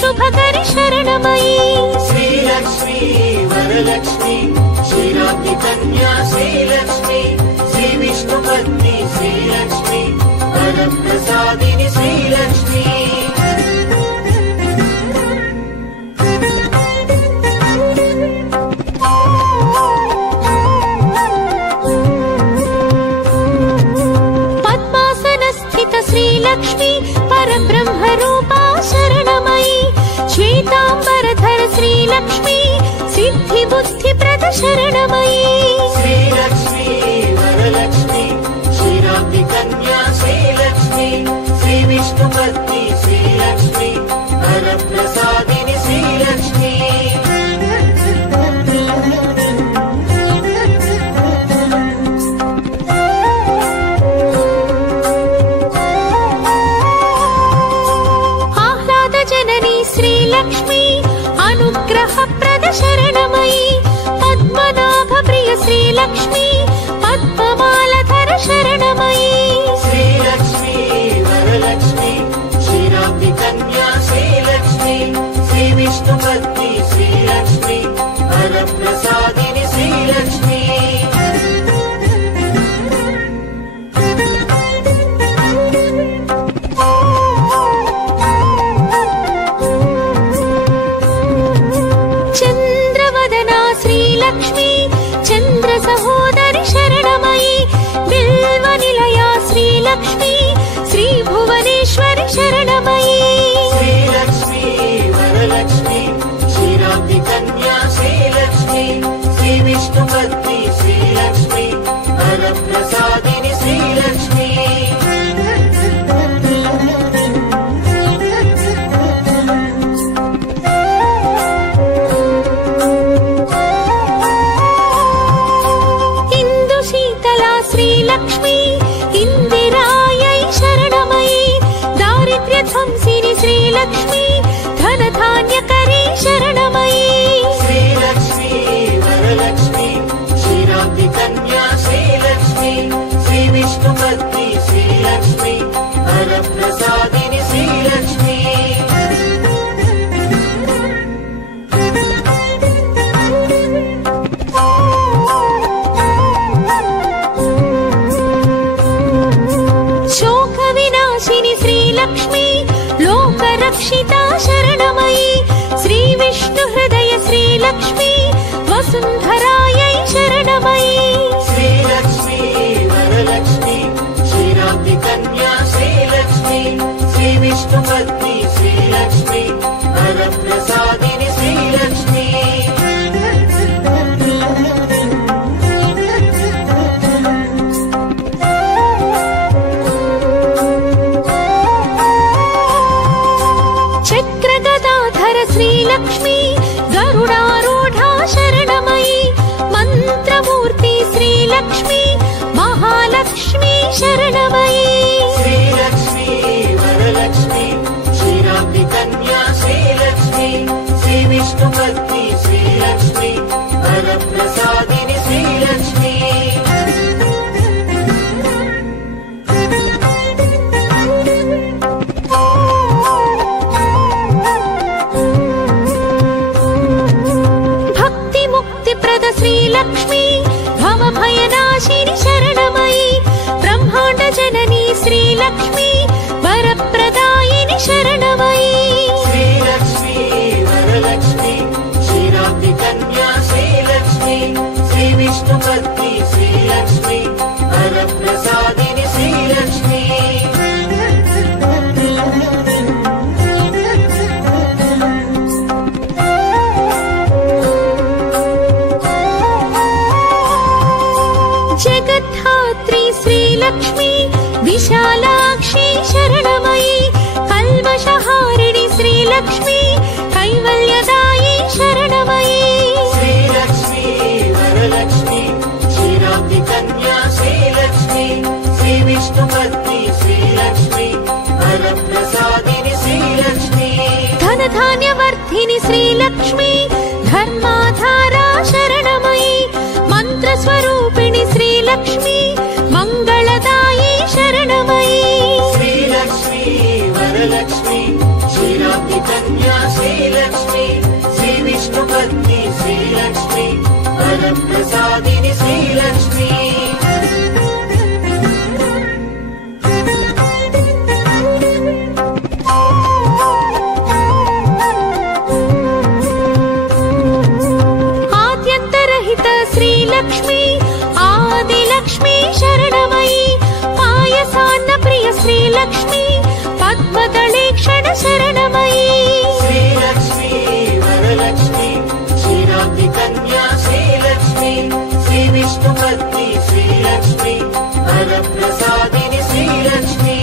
शुभकरि शरणमयी श्रीलक्ष्मी वरलक्ष्मी क्षीराब्धि कन्या श्रीलक्ष्मी श्री विष्णुपत्नी श्रीलक्ष्मी वरप्रसादिनी श्रीलक्ष्मी श्रीलक्ष्मी परब्रह्मरूपा शरणमयी श्वेतांबरधर श्रीलक्ष्मी सिद्धिबुद्धिप्रद शरणमयी श्रीलक्ष्मी वरलक्ष्मी क्षीराब्धि कन्या श्रीलक्ष्मी श्री विष्णुपत्नी श्रीलक्ष्मी वरप्रसादिनी श्रीलक्ष्मी श्रीलक्ष्मी अनुग्रहप्रद शरणमयी पद्मनाभप्रिय श्रीलक्ष्मी पद्ममालधर शरणमयी श्रीलक्ष्मी वरलक्ष्मी क्षीराब्धि कन्या श्रीलक्ष्मी श्री विष्णुपत्नी श्रीलक्ष्मी वरप्रसादिनी श्रीलक्ष्मी श्रीलक्ष्मी चंद्र सहोदरि शरणमयी बिल्वनिलया श्रीलक्ष्मी श्री भुवनेश्वरि शरणमयी श्रीलक्ष्मी वरलक्ष्मी क्षीराब्धि कन्या श्रीलक्ष्मी श्री विष्णुपत्नी श्रीलक्ष्मी वरप्रसादिनी श्रीलक्ष्मी श्रीलक्ष्मी इंदिरायै शरणमयी दारिद्र्यध्वंसिनी श्रीलक्ष्मी धनधान्यकरी शरणमयी श्रीलक्ष्मी वरलक्ष्मी क्षीराब्धि कन्या श्रीलक्ष्मी श्री विष्णुपत्नी श्रीलक्ष्मी वरप्रसादिनी श्रीलक्ष्मी श्रीलक्ष्मी लोकरक्षिता शरणमयी श्री विष्णु हृदय श्रीलक्ष्मी वसुन्धरायै शरणमयी श्रीलक्ष्मी वरलक्ष्मी क्षीराब्धि कन्या श्रीलक्ष्मी श्री विष्णुपत्नी श्रीलक्ष्मी वरप्रसादिनी श्रीलक्ष्मी श्रीलक्ष्मी गरुडारूढ़ा शरणमयी मंत्रमूर्ति श्रीलक्ष्मी महालक्ष्मी शरणमयी श्रीलक्ष्मी वरलक्ष्मी क्षीराब्धि कन्या श्रीलक्ष्मी श्री विष्णुपत्नी श्रीलक्ष्मी वरप्रसादिनी श्रीलक्ष्मी श्रीलक्ष्मी भवभयनाशिनी शरणमयी ब्रह्मांड जननी श्रीलक्ष्मी वरप्रदायिनी शरणमयी श्रीलक्ष्मी वरलक्ष्मी क्षीराब्धि कन्या श्रीलक्ष्मी श्री विष्णुपत्नी श्रीलक्ष्मी वरप्रसादिनी श्रीलक्ष्मी जगद्धात्री श्रीलक्ष्मी विशालाक्षी शरणमयी कल्मषहारिणी श्रीलक्ष्मी कैवल्यदायी शरणमयी श्रीलक्ष्मी वरलक्ष्मी क्षीराब्धि कन्या श्रीलक्ष्मी श्री विष्णुपत्नी श्रीलक्ष्मी वरप्रसादिनी श्रीलक्ष्मी धनधान्यवर्धिनी श्रीलक्ष्मी धर्माधारा शरणमयी मंत्रस्वरूपिणी श्रीलक्ष्मी मंगलदायी शरणमयी श्रीलक्ष्मी वरलक्ष्मी क्षीराब्धि कन्या पत्नी श्रीलक्ष्मी वरप्रसादिनि श्रीलक्ष्मी आद्यन्तरहित श्रीलक्ष्मी आदिलक्ष्मी शरणमयी पायसान्न प्रिय श्रीलक्ष्मी पद्मदलेक्षण शरणमयी श्रीलक्ष्मी वरलक्ष्मी क्षीराब्धि कन्या श्रीलक्ष्मी श्रीविष्णुपत्नी श्रीलक्ष्मी वरप्रसादिनि श्रीलक्ष्मी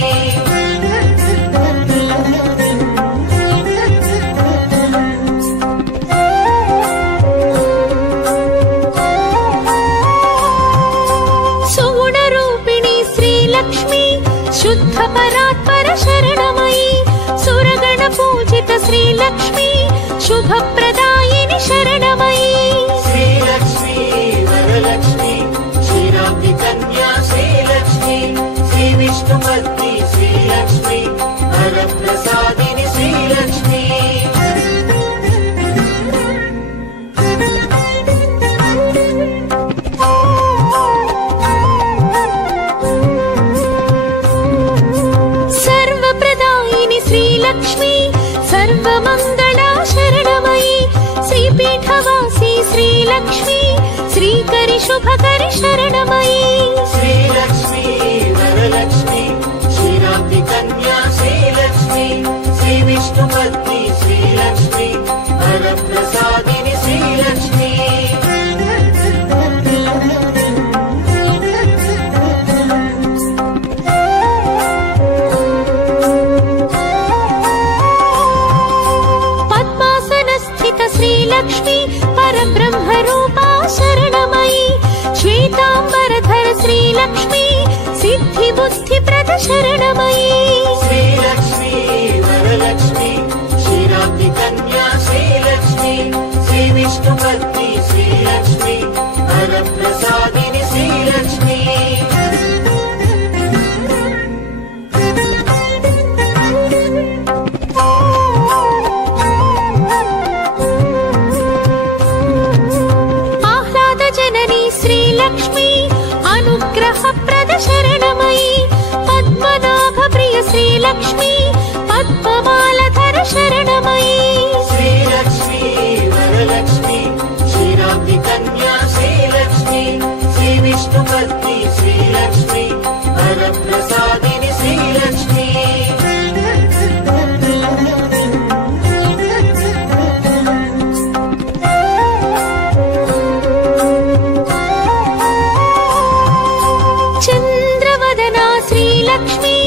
सुगुणरूपिणी श्रीलक्ष्मी शुद्ध परात्पर शरणमयी सुरगण पूजित श्रीलक्ष्मी शुभप्रदायिनि शरणमयी श्रीलक्ष्मी वरलक्ष्मी क्षीराब्धि कन्या श्रीलक्ष्मी श्रीविष्णुपत्नी श्रीलक्ष्मी वरप्रसादिनि श्रीलक्ष्मी सर्वप्रदायिनि श्रीलक्ष्मी सर्वमङ्गला शरणमयी श्रीपीठवासी श्रीलक्ष्मी श्रीकरि शुभकरि शरणमयी श्रीलक्ष्मी वरलक्ष्मी क्षीराब्धि कन्या श्रीलक्ष्मी श्रीविष्णुपत्नी श्रीलक्ष्मी वरप्रसादिनि श्रीलक्ष्मी श्रीलक्ष्मी परब्रह्मरूपा शरणमयी श्वेताम्बरधर श्रीलक्ष्मी सिद्धिबुद्धिप्रद शरणमयी श्रीलक्ष्मी वरलक्ष्मी क्षीराब्धि कन्या श्रीलक्ष्मी श्रीविष्णुपत्नी श्रीलक्ष्मी वरप्रसादिनि श्रीलक्ष्मी श्रीलक्ष्मी अनुग्रहप्रद शरणमयी पद्मनाभप्रिय श्रीलक्ष्मी पद्ममालधर शरणमयी श्रीलक्ष्मी वरलक्ष्मी क्षीराब्धि कन्या श्रीलक्ष्मी श्रीविष्णुपत्नी श्रीलक्ष्मी वरप्रसादिनि श्रीलक्ष्मी श्रीलक्ष्मी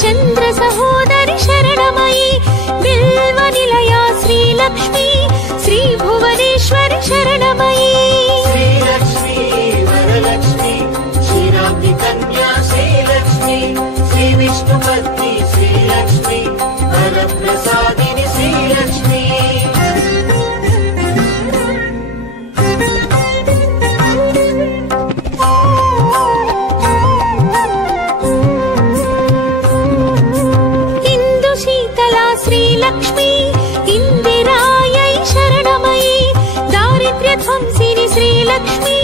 चंद्र सहोदरि शरणमयी बिल्वनिलया श्रीलक्ष्मी श्री भुवनेश्वरि शरणमयी श्रीलक्ष्मी वरलक्ष्मी क्षीराब्धि कन्या श्रीलक्ष्मी श्रीविष्णुपत्नी श्रीलक्ष्मी वरप्रसादिनि श्रीलक्ष्मी श्रीलक्ष्मी इंदिरायै शरणमयी दारिद्र्यध्वंसिनि श्रीलक्ष्मी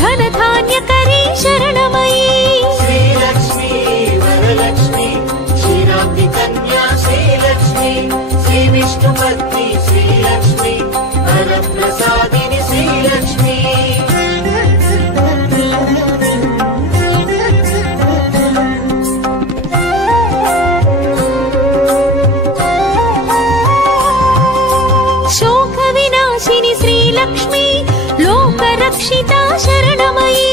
धनधान्यकरी शरणमयी श्रीलक्ष्मी वरलक्ष्मी क्षीराब्धि कन्या श्रीलक्ष्मी श्रीविष्णुपत्नी श्रीलक्ष्मी वरप्रसादिनि श्रीलक्ष्मी श्रीलक्ष्मी लोकरक्षिता शरणमयी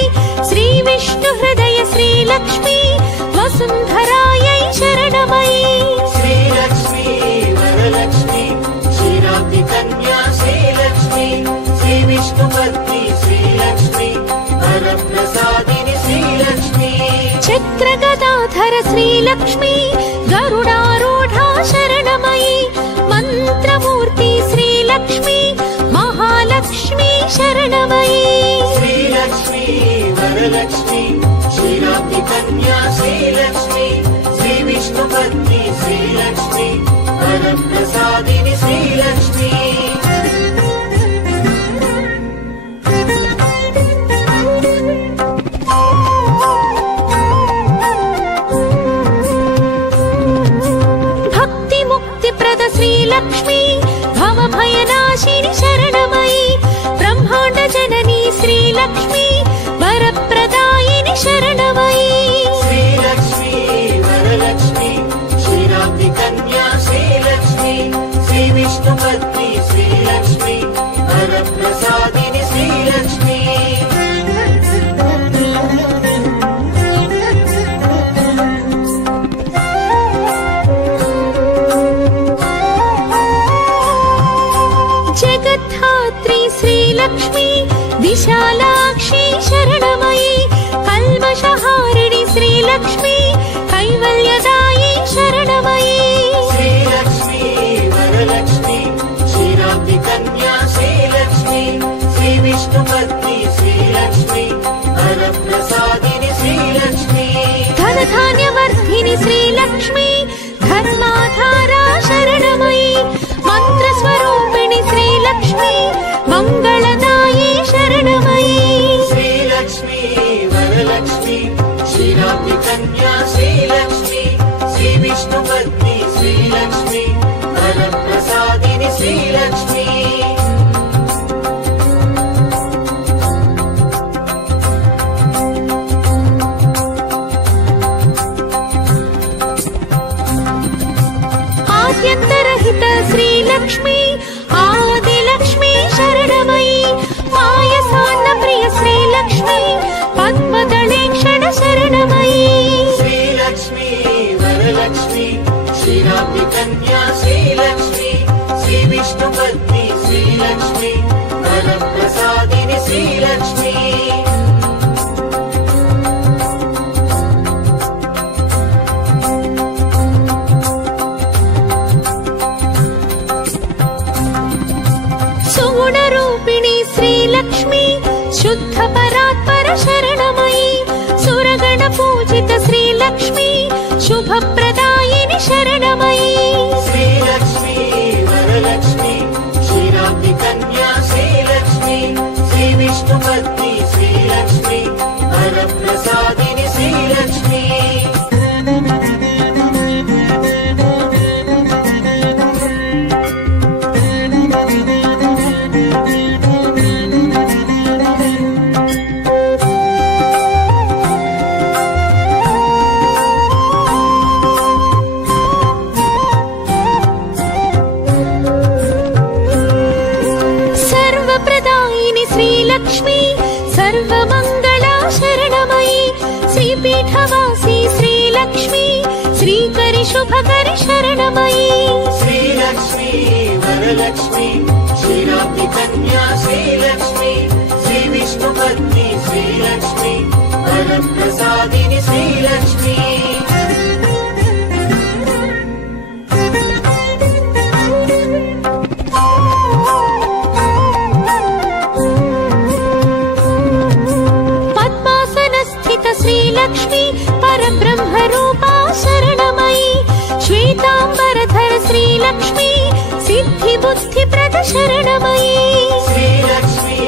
श्रीविष्णुहृदय श्रीलक्ष्मी वसुन्धरायै शरणमयी श्रीलक्ष्मी वरलक्ष्मी क्षीराब्धि कन्या श्रीलक्ष्मी श्रीविष्णुपत्नी श्रीलक्ष्मी वरप्रसादिनि श्रीलक्ष्मी चक्रगदाधर श्रीलक्ष्मी गरुडारूढा शरणमयी मन्त्रमूर्ति श्रीलक्ष्मी महालक्ष्मी शरणमयी श्रीलक्ष्मी वरलक्ष्मी क्षीराब्धि कन्या श्रीलक्ष्मी श्रीविष्णुपत्नी श्रीलक्ष्मी वरप्रसादिनि श्रीलक्ष्मी धात्री श्रीलक्ष्मी विशालाक्षी शरणमयी कल्मषहारिणि श्रीलक्ष्मी कैवल्यदायी शरणमयी श्रीलक्ष्मी वरलक्ष्मी क्षीराब्धिकन्या श्रीलक्ष्मी श्रीविष्णुपत्नी श्रीलक्ष्मी वरप्रसादिनि श्रीलक्ष्मी धनधान्यवर्धिनि श्रीलक्ष्मी धर्माधारा शरणमयी मन्त्रस्वरूपिणि श्रीलक्ष्मी मङ्गलदायी शरणमयी श्रीलक्ष्मी वरलक्ष्मी क्षीराब्धिकन्या श्रीलक्ष्मी श्रीविष्णुपत्नी श्रीलक्ष्मी वरप्रसादिनि श्रीलक्ष्मी आद्यन्तरहित श्रीलक्ष्मी आदिलक्ष्मी शरणमयी पायसान्नप्रिय श्रीलक्ष्मी पद्मदलेक्षण शरणमयी श्रीलक्ष्मी वरलक्ष्मी क्षीराब्धिकन्या श्रीलक्ष्मी श्रीविष्णुपत्नी श्रीलक्ष्मी वरप्रसादिनि श्रीलक्ष्मी सुगुणरूपिणी श्रीलक्ष्मी शुद्धपरात्पर शरणमयी सुरगणपूजित श्रीलक्ष्मी शुभप्रदायिनि शरणमयी श्रीलक्ष्मी वरलक्ष्मी क्षीराब्धिकन्या श्रीलक्ष्मी श्रीविष्णुपत्नी श्रीलक्ष्मी वरप्रसादिनि श्रीलक्ष्मी सर्वप्रदायिनि श्रीलक्ष्मी सर्वमङ्गला शरणमयी श्रीपीठवासी श्रीलक्ष्मी श्रीकरि शुभकरि शरणमयी श्रीलक्ष्मी वरलक्ष्मी क्षीराब्धिकन्या श्रीलक्ष्मी श्रीविष्णुपत्नी श्रीलक्ष्मी वरप्रसादिनि श्रीलक्ष्मी पद्मासनस्थित श्रीलक्ष्मी परब्रह्मरूपा शरणमयी श्वेताम्बरधर श्रीलक्ष्मी सिद्धिबुद्धिप्रद शरणमयी श्रीलक्ष्मी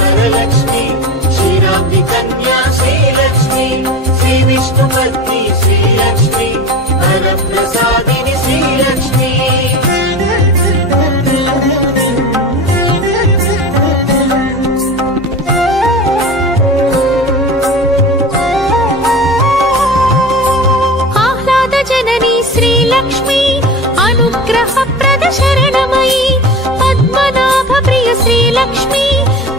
वरलक्ष्मी क्षीराब्धिकन्या श्रीलक्ष्मी श्रीविष्णुपत्नी श्रीलक्ष्मी वरप्रसादिनि श्रीलक्ष्मी आह्लादजननी श्रीलक्ष्मी अनुग्रहप्रद शरणमयी पद्मनाभप्रिय श्रीलक्ष्मी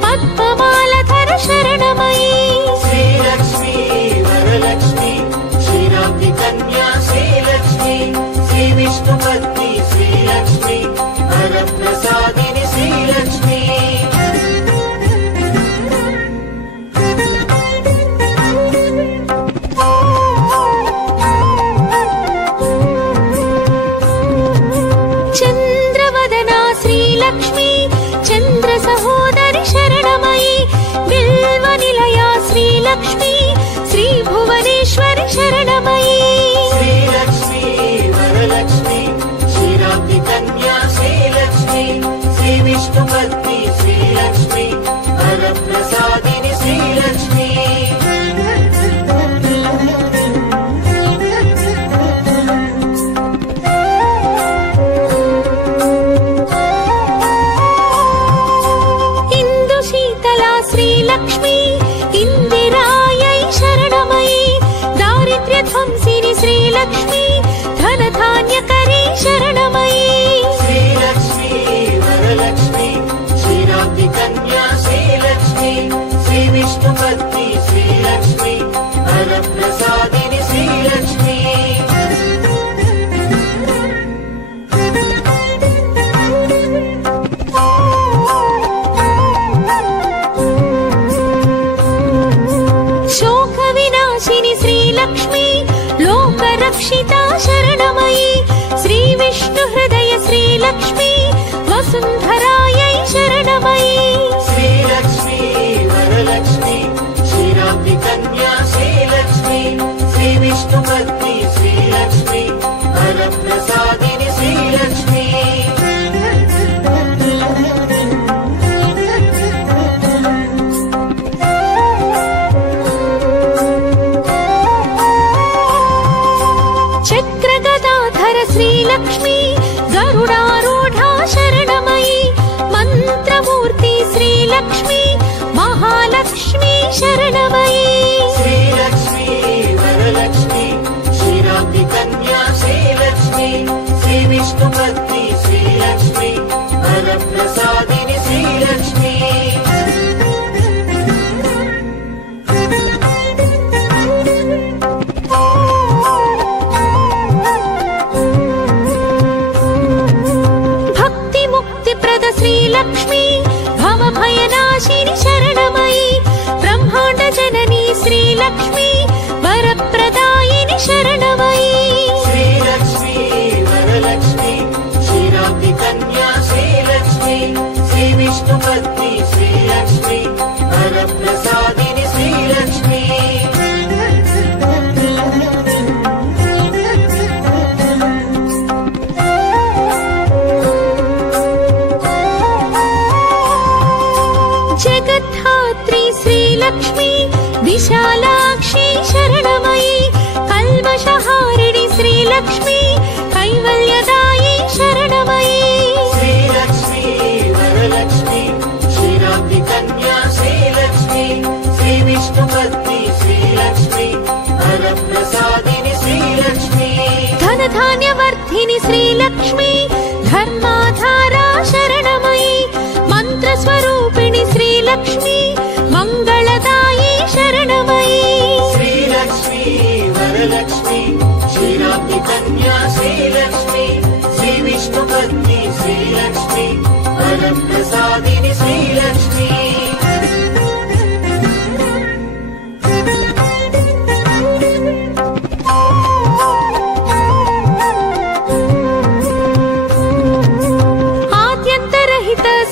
पद्ममालधर शरणमयी श्रीलक्ष्मी वरलक्ष्मी क्षीराब्धिकन्या श्रीलक्ष्मी श्रीविष्णुपत्नी श्रीलक्ष्मी वरप्रसादिनि श्रीलक्ष्मी चन्द्रवदना श्रीलक्ष्मी चन्द्रसहोदरि शरणमयी बिल्वनिलया श्रीलक्ष्मी श्रीभुवनेश्वरि शरणमयी श्रीलक्ष्मी वरलक्ष्मी क्षीराब्धिकन्या श्रीलक्ष्मी श्रीविष्णुपत्नी श्रीलक्ष्मी वरप्रसादिनि श्रीलक्ष्मी इन्दुशीतला श्रीलक्ष्मी इन्दिरायै शरणमयी दारिद्र्यध्वंसिनि श्रीलक्ष्मी धनधान्यकरी शरणमयी श्रीलक्ष्मी वरलक्ष्मी क्षीराब्धिकन्या श्रीलक्ष्मी श्रीविष्णुपत्नी श्रीलक्ष्मी वरप्रसादिनि श्रीलक्ष्मी श्रीलक्ष्मी लोकरक्षिता शरणमयी श्रीविष्णुहृदय श्रीलक्ष्मी वसुन्धरायै शरणमयी श्रीलक्ष्मी वरलक्ष्मी क्षीराब्धिकन्या श्रीलक्ष्मी श्रीविष्णुपत्नी श्रीलक्ष्मी वरप्रसादिनी श्रीलक्ष्मी चक्रगदाधर श्रीलक्ष्मी गरुडारूढा शरणमयी मंत्रमूर्ति श्रीलक्ष्मी महालक्ष्मी शरणमयी श्रीलक्ष्मी वरलक्ष्मी क्षीराब्धिकन्या श्रीलक्ष्मी श्रीविष्णुपत्नी श्रीलक्ष्मी वरप्रसादिनी श्रीलक्ष्मी श्रीलक्ष्मी भवभयनाशिनी शरणमयी ब्रह्मांड जननी श्रीलक्ष्मी वरप्रदायिनी शरणमयी श्रीलक्ष्मी वरलक्ष्मी क्षीराब्धिकन्या श्रीलक्ष्मी श्रीविष्णुपत्नी श्रीलक्ष्मी वरप्रसादिनी श्रीलक्ष्मी जगद्धात्री श्रीलक्ष्मी विशालाक्षी शरणमयी कल्मषहारिणी श्रीलक्ष्मी कैवल्यदायी शरणमयी श्रीलक्ष्मी वरलक्ष्मी क्षीराब्धिकन्या श्रीलक्ष्मी श्रीविष्णुपत्नी श्रीलक्ष्मी वरप्रसादिनी श्रीलक्ष्मी धनधान्यवर्धिनी श्रीलक्ष्मी धर्माधारा शरणमयी मंत्रस्वरूपिणी श्रीलक्ष्मी मंगलदायी शरणमयी श्रीलक्ष्मी वरलक्ष्मी क्षीराब्धिकन्या श्रीलक्ष्मी श्रीविष्णुपत्नी श्रीलक्ष्मी वरप्रसादिनी श्रीलक्ष्मी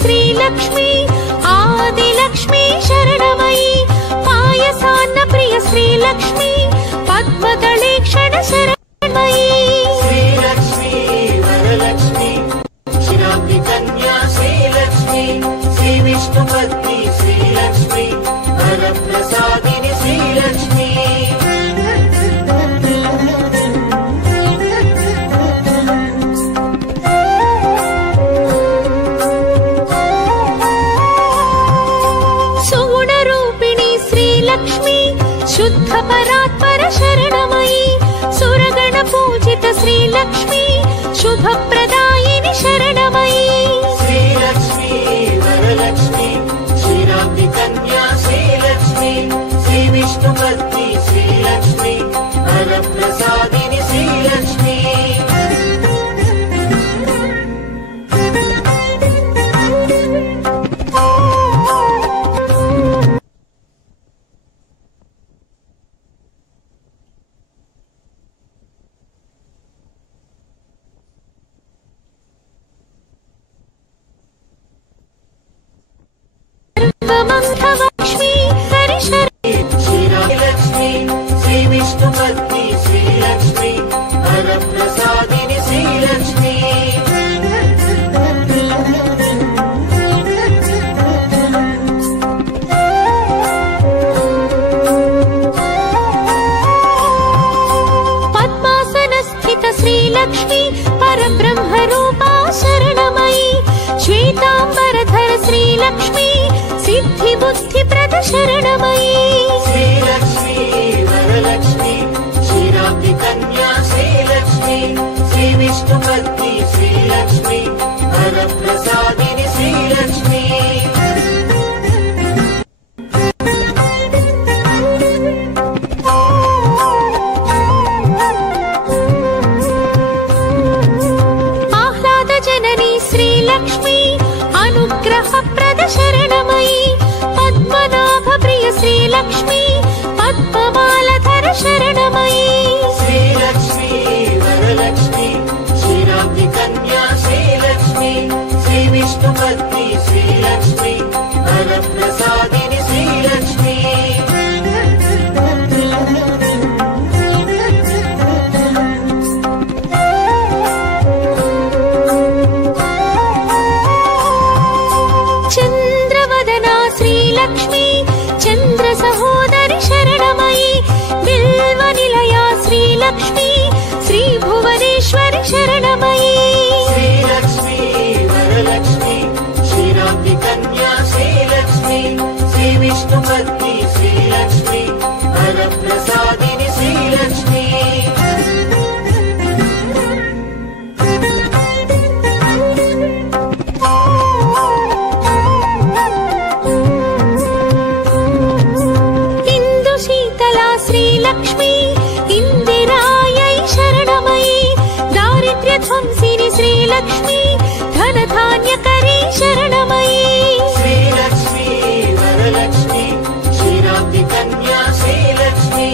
श्रीलक्ष्मी आदिलक्ष्मी शरणमयी पायसान्न प्रिय श्रीलक्ष्मी पद्मदलेक्षण शरणमयी श्रीलक्ष्मी वरलक्ष्मी क्षीराब्धिकन्या श्रीलक्ष्मी श्रीविष्णुपत्नी श्रीलक्ष्मी वरप्रसादिनी श्रीलक्ष्मी लक्ष्मी शुद्ध परात्पर शरणमयी सुरगण पूजित श्रीलक्ष्मी शुभ प्रदायिनी शरणमयी श्रीलक्ष्मी वरलक्ष्मी क्षीराब्धिकन्या श्रीलक्ष्मी श्रीविष्णुपत्नी श्रीलक्ष्मी वरप्रसादिनी श्रीलक्ष्मी लक्ष्मी श्रीलक्ष्मी श्रीविष्णुपत्नी श्रीलक्ष्मी वरप्रसादिनी श्रीलक्ष्मी पद्मासनस्थित श्रीलक्ष्मी परब्रह्मरूपा शरणमयी श्वेतांबरधर श्रीलक्ष्मी सिद्धि बुद्धिप्रद शरणमयी श्रीलक्ष्मी वरलक्ष्मी क्षीराब्धिकन्या श्रीलक्ष्मी श्रीविष्णुपत्नी श्रीलक्ष्मी वरप्रसादिनी श्रीलक्ष्मी श्रीलक्ष्मी पद्ममालधर शरणमयी पत्नी श्रीलक्ष्मी वरप्रसादिनि श्रीलक्ष्मी चन्द्रवदना श्रीलक्ष्मी चन्द्र सहोदरि शरणमयी बिल्वनिलया श्रीलक्ष्मी श्रीभुवनेश्वरि शरणमयी श्रीलक्ष्मी वरलक्ष्मी क्षीराब्धि कन्या श्रीलक्ष्मी श्रीविष्णुपत्नी श्रीलक्ष्मी वरप्रसादिनि श्रीलक्ष्मी श्रीलक्ष्मी इंदिरायै शरणमयी दारिद्र्यध्वंसिनि श्रीलक्ष्मी धनधान्यकरी शरणमयी श्रीलक्ष्मी वरलक्ष्मी क्षीराब्धि कन्या श्रीलक्ष्मी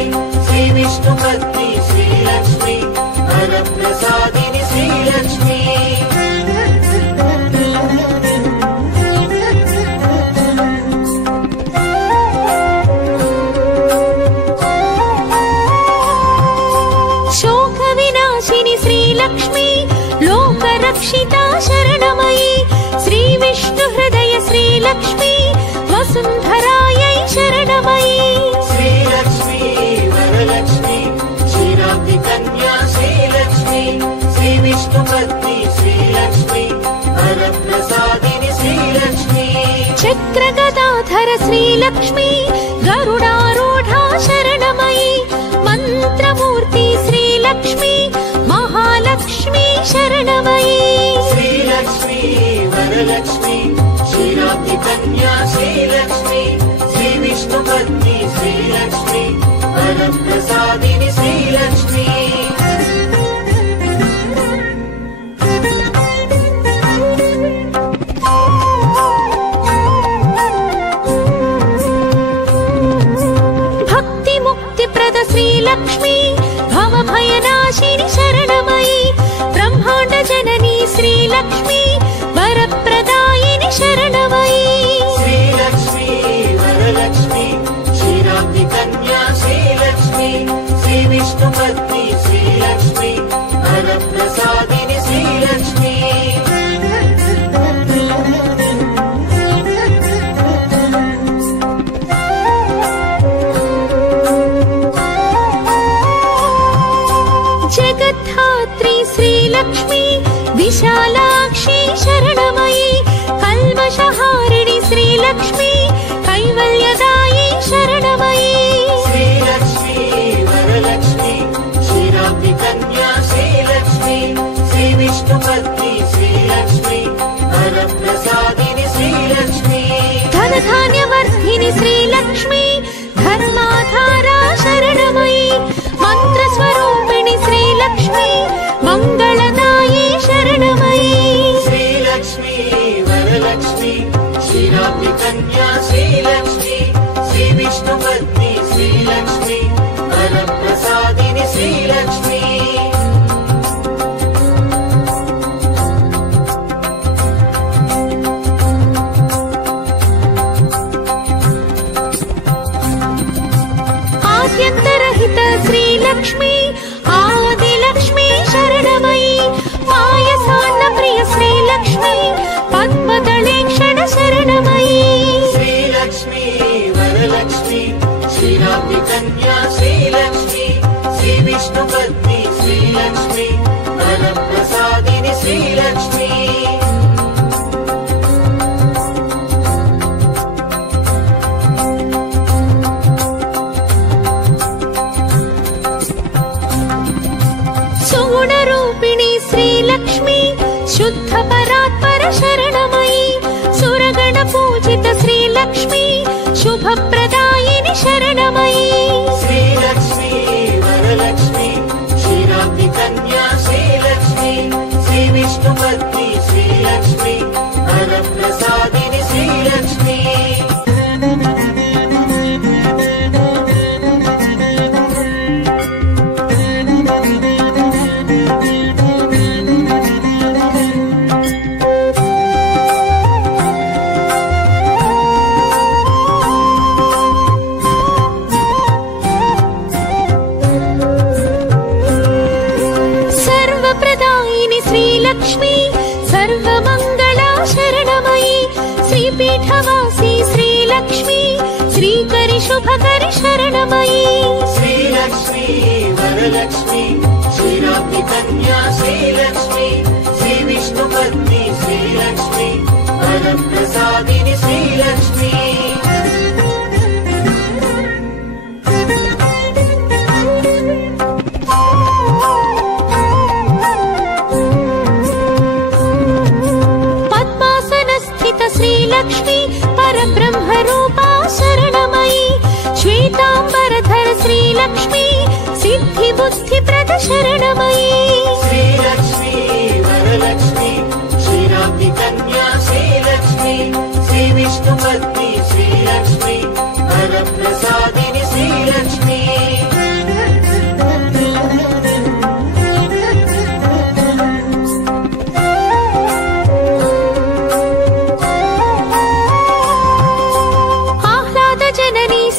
श्रीविष्णुपत्नी श्रीलक्ष्मी वरप्रसादिनि श्रीलक्ष्मी श्रीलक्ष्मी लोकरक्षिता शरणमयी श्रीविष्णुहृदय श्रीलक्ष्मी वसुन्धरायै शरणमयी श्रीलक्ष्मी वरलक्ष्मी क्षीराब्धि कन्या श्रीलक्ष्मी श्रीविष्णुपत्नी श्रीलक्ष्मी वरप्रसादिनि श्रीलक्ष्मी चक्रगदाधर श्रीलक्ष्मी गरुडारूढा शरणमयी मन्त्रमूर्ति श्रीलक्ष्मी महालक्ष्मी शरणमयी श्रीलक्ष्मी वरलक्ष्मी क्षीराब्धि कन्या श्रीलक्ष्मी श्रीविष्णुपत्नी श्रीलक्ष्मी वरप्रसादिनि श्रीलक्ष्मी भक्तिमुक्तिप्रद श्रीलक्ष्मी भवभयनाशिनि शरणमयी ब्रह्माण्ड जननी श्रीलक्ष्मी वरप्रदायिनि शरणमयी श्रीलक्ष्मी वरलक्ष्मी क्षीराब्धि कन्या श्रीलक्ष्मी श्रीविष्णुपत्नी श्रीलक्ष्मी वरप्रसादिनि श्रीलक्ष्मी जगद्धात्री श्रीलक्ष्मी विशालाक्षी शरणमयी कल्मषहारिणि श्रीलक्ष्मी कैवल्यदायी शरणमयी श्रीलक्ष्मी वरलक्ष्मी क्षीराब्धि कन्या श्रीलक्ष्मी श्रीविष्णुपत्नी श्रीलक्ष्मी वरप्रसादिनि श्रीलक्ष्मी धनधान्यवर्धिनि श्रीलक्ष्मी धर्माधारा शरणमयी मन्त्रस्वरूपिणि श्रीलक्ष्मी मङ्गलदायी शरणमयी श्रीलक्ष्मी वरलक्ष्मी क्षीराब्धि कन्या श्रीलक्ष्मी श्रीविष्णुपत्नी श्रीलक्ष्मी वरप्रसादिनि श्रीलक्ष्मी आद्यन्तरहित श्रीलक्ष्मी आदिलक्ष्मी शरणमयी पायसान्नप्रिय श्रीलक्ष्मी पद्मदलेक्षण शरणमयी श्रीलक्ष्मी वरलक्ष्मी क्षीराब्धि कन्या श्रीलक्ष्मी श्रीविष्णुपत्नी श्रीलक्ष्मी वरप्रसादिनि श्रीलक्ष्मी सुगुणरूपिणी श्रीलक्ष्मी शुद्ध परात्पर शरणमयी सुरगण पूजित श्रीलक्ष्मी शुभप्रदायिनि शरणमयी श्रीलक्ष्मी वरलक्ष्मी क्षीराब्धि कन्या श्रीलक्ष्मी श्रीविष्णुपत्नी श्रीलक्ष्मी वरप्रसादिनि श्रीलक्ष्मी శ్రీకరి శుభకరి శరణమయీ శ్రీలక్ష్మీ వరలక్ష్మీ క్షీరాబ్ది కన్యా శ్రీలక్ష్మీ శ్రీ విష్ణుపత్ని శ్రీలక్ష్మీ వరప్రసాదిని శ్రీలక్ష్మీ శ్రీలక్ష్మీ పరబ్రహ్మ రూపా శరణమయీ శ్వేతాంబరధర శ్రీలక్ష్మీ సిద్ధి బుద్ధి ప్రద శరణమయీ శ్రీలక్ష్మీ వరలక్ష్మీ క్షీరాబ్ది కన్యా శ్రీలక్ష్మీ శ్రీ విష్ణుపత్ని శ్రీలక్ష్మీ వరప్రసాదిని శ్రీలక్ష్మీ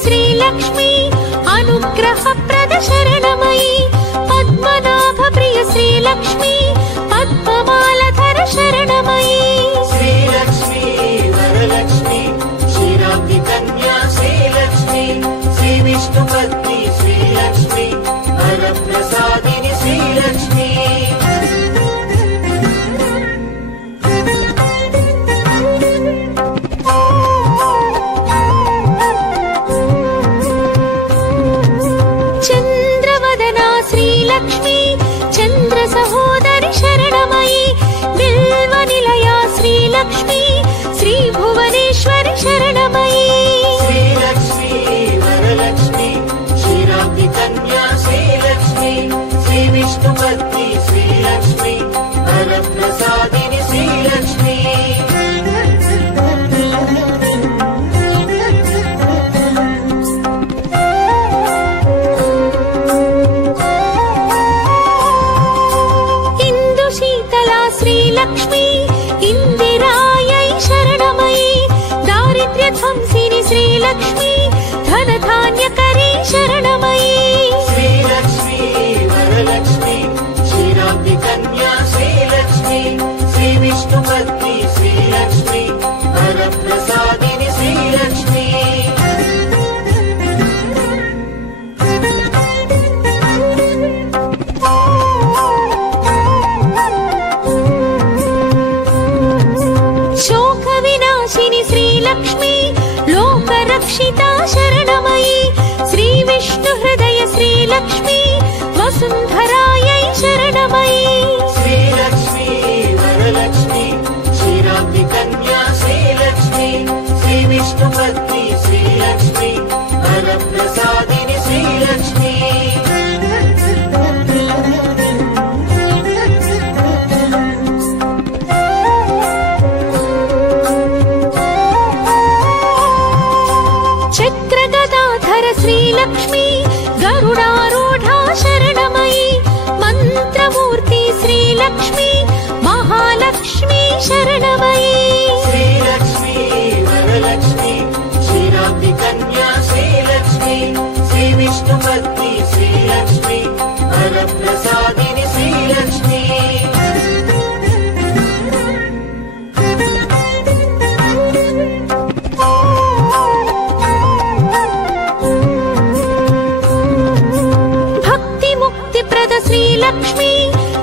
శ్రీలక్ష్మీ అనుగ్రహ ప్రద శరణమయీ పద్మనాభ ప్రియ శ్రీలక్ష్మీ పద్మమాలధర శరణమయీ శ్రీలక్ష్మీ వరలక్ష్మీ క్షీరాబ్ది కన్యా శ్రీలక్ష్మీ శ్రీ విష్ణుపత్ని శ్రీలక్ష్మీ వరప్రసాదిని శ్రీలక్ష్మీ శ్రీలక్ష్మీ చంద్ర సహోదరి శరణమయీ బిల్వ నిలయా శ్రీలక్ష్మీ శ్రీ భువనేశ్వరి శరణమయీ శ్రీలక్ష్మీ వరలక్ష్మీ క్షీరాబ్ది కన్యా శ్రీలక్ష్మీ శ్రీ విష్ణుపత్ని శ్రీలక్ష్మీ వరప్రసాదిని శ్రీలక్ష్మీ శ్రీలక్ష్మీ ఇందిరాయై శరణమయీ దారిద్ర్య ధ్వంసిని శ్రీలక్ష్మీ ధనధాన్యకరీ శరణమయీ శ్రీలక్ష్మీ వరలక్ష్మీ క్షీరాబ్ది కన్యా శ్రీలక్ష్మీ శ్రీ విష్ణుపత్ని శ్రీలక్ష్మీ వరప్రసాదిని శ్రీలక్ష్మీ శ్రీలక్ష్మీ లోకరక్షితా శరణమయీ శ్రీ విష్ణు హృదయ శ్రీలక్ష్మీ వసుంధరాయై శరణమయీ శ్రీలక్ష్మీ వరలక్ష్మీ క్షీరాబ్ది కన్యా శ్రీలక్ష్మీ శ్రీ విష్ణుపత్ని శ్రీలక్ష్మీ వరప్రసాదిని శ్రీలక్ష్మీ చక్రగదాధర శ్రీలక్ష్మీ గరుడారూఢా శరణమయీ మంత్రమూర్తి శ్రీలక్ష్మీ మహాలక్ష్మీ శరణమయీ శ్రీలక్ష్మీ వరలక్ష్మీ క్షీరాబ్ది కన్యా శ్రీలక్ష్మీ శ్రీ విష్ణుపత్ని శ్రీలక్ష్మీ వరప్రసాదిని శ్రీలక్ష్మీ శ్రీలక్ష్మీ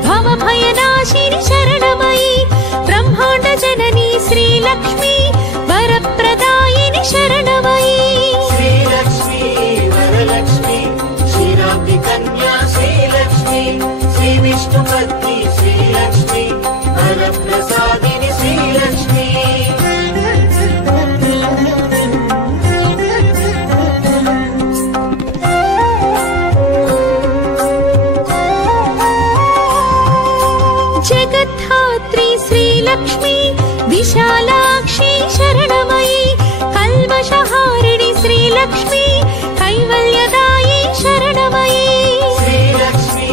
భవభయనాశిని శరణమయీ బ్రహ్మాండ జననీ శ్రీలక్ష్మీ వరప్రదాయిని శరణమయీ శ్రీలక్ష్మీ వరలక్ష్మీ క్షీరాబ్ది కన్యా శ్రీలక్ష్మీ శ్రీ విష్ణుపత్ని శ్రీలక్ష్మీ వరప్రసాదిని శ్రీలక్ష్మీ జగద్ధాత్రి శ్రీలక్ష్మీ విశాలాక్షి శరణమయీ కల్మషహారిణి శ్రీలక్ష్మీ కైవల్యదాయి శరణమయీ శ్రీలక్ష్మీ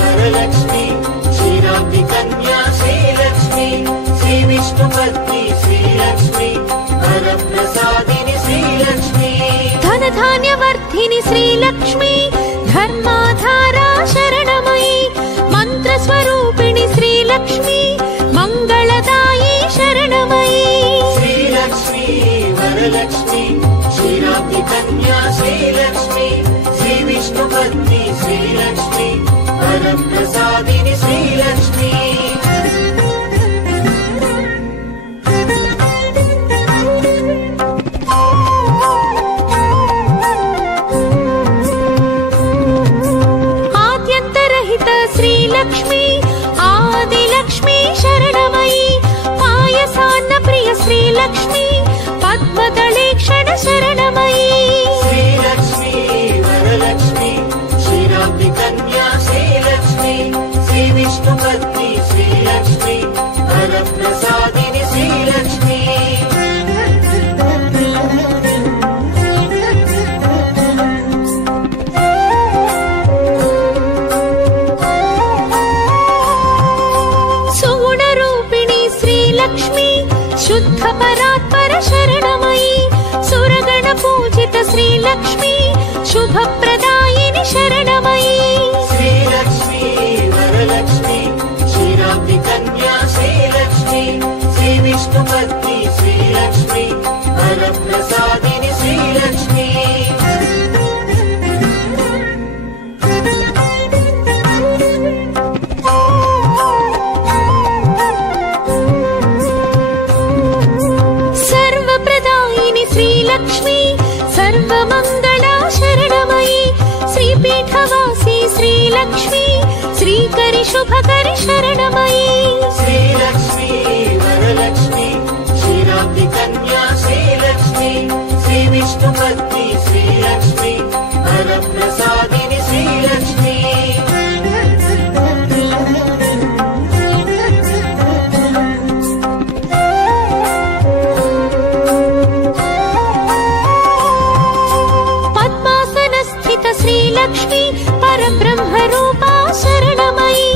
వరలక్ష్మీ క్షీరాబ్ది కన్యా శ్రీలక్ష్మీ శ్రీ విష్ణుపత్ని శ్రీలక్ష్మీ వరప్రసాదిని శ్రీలక్ష్మీ ధనధాన్యవర్ధిని శ్రీలక్ష్మీ ధర్మాధారా శరణమయీ మంత్రస్వరూపిణి శ్రీలక్ష్మీ మంగళదాయి శరణమయీ శ్రీలక్ష్మీ వరలక్ష్మీ క్షీరాబ్ది क्षीराब्धि कन्या श्रीलक्ष्मी श्रीविष्णुपत्नी श्रीलक्ष्मी वरप्रसादिनि श्रीलक्ष्मी आद्यन्तरहित श्रीलक्ष्मी आदिलक्ष्मी शरणमयी पायसान्नप्रिय श्रीलक्ष्मी पद्मदलेक्षण शरणमयी श्रीलक्ष्मी वरलक्ष्मी क्षीराब्धि कन्या श्रीलक्ष्मी श्रीविष्णुपत्नी श्रीलक्ष्मी वरप्रसादिनि श्रीलक्ष्मी सुगुणरूपिणी श्रीलक्ष्मी शुद्ध परात्पर शरणमयी सुरगण पूजित श्रीलक्ष्मी शुभप्रदायिनि शरणमयी श्रीलक्ष्मी वरलक्ष्मी क्षीराब्धि कन्या श्रीलक्ष्मी श्रीविष्णुपत्नी श्रीलक्ष्मी वरप्रसादिनि श्रीलक्ष्मी सर्वप्रदायिनि श्रीलक्ष्मी सर्वमङ्गला शरणमयी श्रीपीठवासी श्रीलक्ष्मी श्रीकरि शुभकरि शरणमयी श्रीलक्ष्मी वरलक्ष्मी क्षीराब्धि कन्या श्रीलक्ष्मी श्रीविष्णुपत्नी श्रीलक्ष्मी वरप्रसादिनि श्रीलक्ष्मी पद्मासनस्थित श्रीलक्ष्मी परब्रह्मरूपा शरणमयी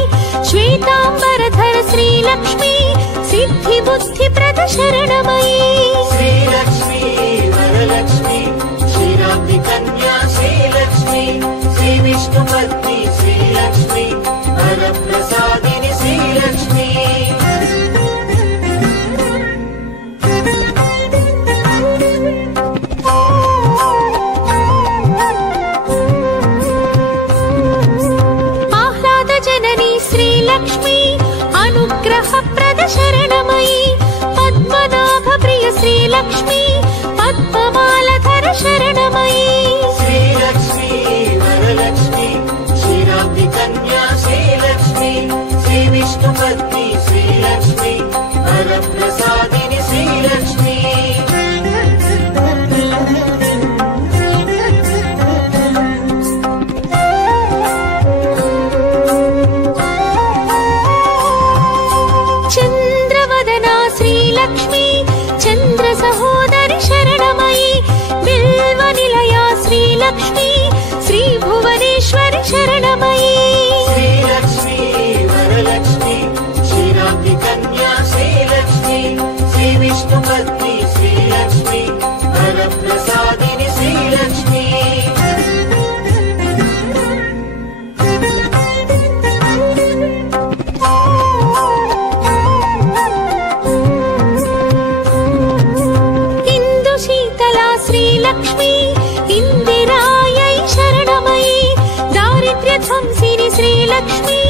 श्वेताम्बरधर श्रीलक्ष्मी सिद्धिबुद्धिप्रद शरणमयी श्रीलक्ष्मी वरलक्ष्मी क्षीराब्धि कन्या श्रीलक्ष्मी श्रीविष्णुपत्नी श्रीलक्ष्मी वरप्रसादिनि श्रीलक्ष्मी आह्लादजननी श्रीलक्ष्मी अनुग्रहप्रद शरणमयी पद्मनाभप्रिय श्रीलक्ष्मी पद्ममालधर शरणमयी श्रीलक्ष्मी वरलक्ष्मी क्षीराब्धि कन्या श्रीलक्ष्मी श्रीविष्णुपत्नी श्रीलक्ष्मी वरप्रसादिनि श्रीलक्ष्मी चन्द्रवदना श्रीलक्ष्मी चन्द्रसहोदरि शरणमयी बिल्वनिलया श्रीलक्ष्मी श्रीभुवनेश्वरि शरणमयी श्रीलक्ष्मी वरलक्ष्मी क्षीराब्धि कन्या श्रीलक्ष्मी श्रीविष्णुपत्नी श्रीलक्ष्मी वरप्रसादिनि श्रीलक्ष्मी इन्दुशीतला श्रीलक्ष्मी इन्दिरायै शरणमयी दारिद्र्यध्वंसिनि श्रीलक्ष्मी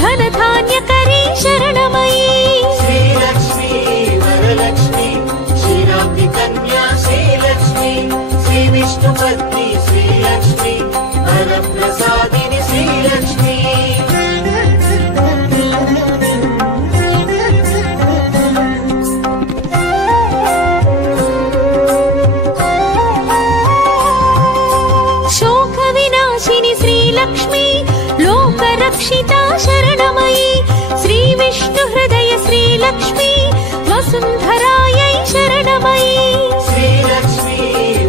धनधान्यकरी शरणमयी श्रीलक्ष्मी वरलक्ष्मी क्षीराब्धि कन्या श्रीलक्ष्मी श्रीविष्णुपत्नी श्रीलक्ष्मी वरप्रसादिनि श्रीलक्ष्मी शोकविनाशिनि श्रीलक्ष्मी लोकरक्षिता शरणमयी श्रीविष्णुहृदय श्रीलक्ष्मी वसुन्धरायै शरणमयी श्रीलक्ष्मी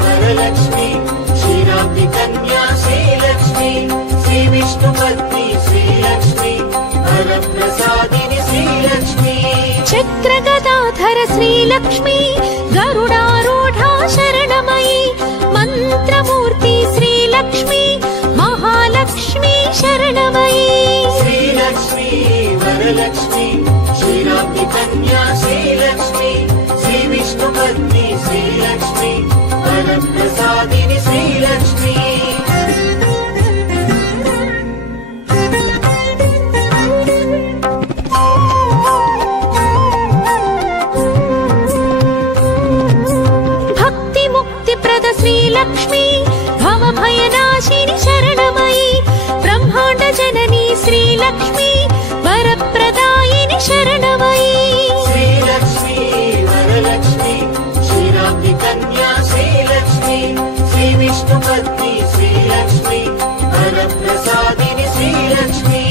वरलक्ष्मी क्षीराब्धि कन्या श्रीलक्ष्मी श्रीविष्णुपत्नी श्रीलक्ष्मी वरप्रसादिनि श्रीलक्ष्मी चक्रगदाधर श्रीलक्ष्मी गरुडारूढा शरणमयी मन्त्रमूर्ति श्रीलक्ष्मी महालक्ष्मी शरणमयी श्रीलक्ष्मी वरलक्ष्मी क्षीराब्धि कन्या श्रीलक्ष्मी श्रीविष्णुपत्नी श्रीलक्ष्मी वरप्रसादिनि వరప్రసాదిని శ్రీలక్ష్మి భక్తి ముక్తి ప్రద శ్రీలక్ష్మి భవభయనాశిని శరణమయి బ్రహ్మాండ జనని శ్రీలక్ష్మి వరప్రదాయిని శరణమయి శ్రీలక్ష్మి వరలక్ష్మి క్షీరాబ్ది కన్యా శ్రీలక్ష్మి శ్రీ విష్ణుపత్ని శ్రీలక్ష్మి వరప్రసాదిని శ్రీలక్ష్మి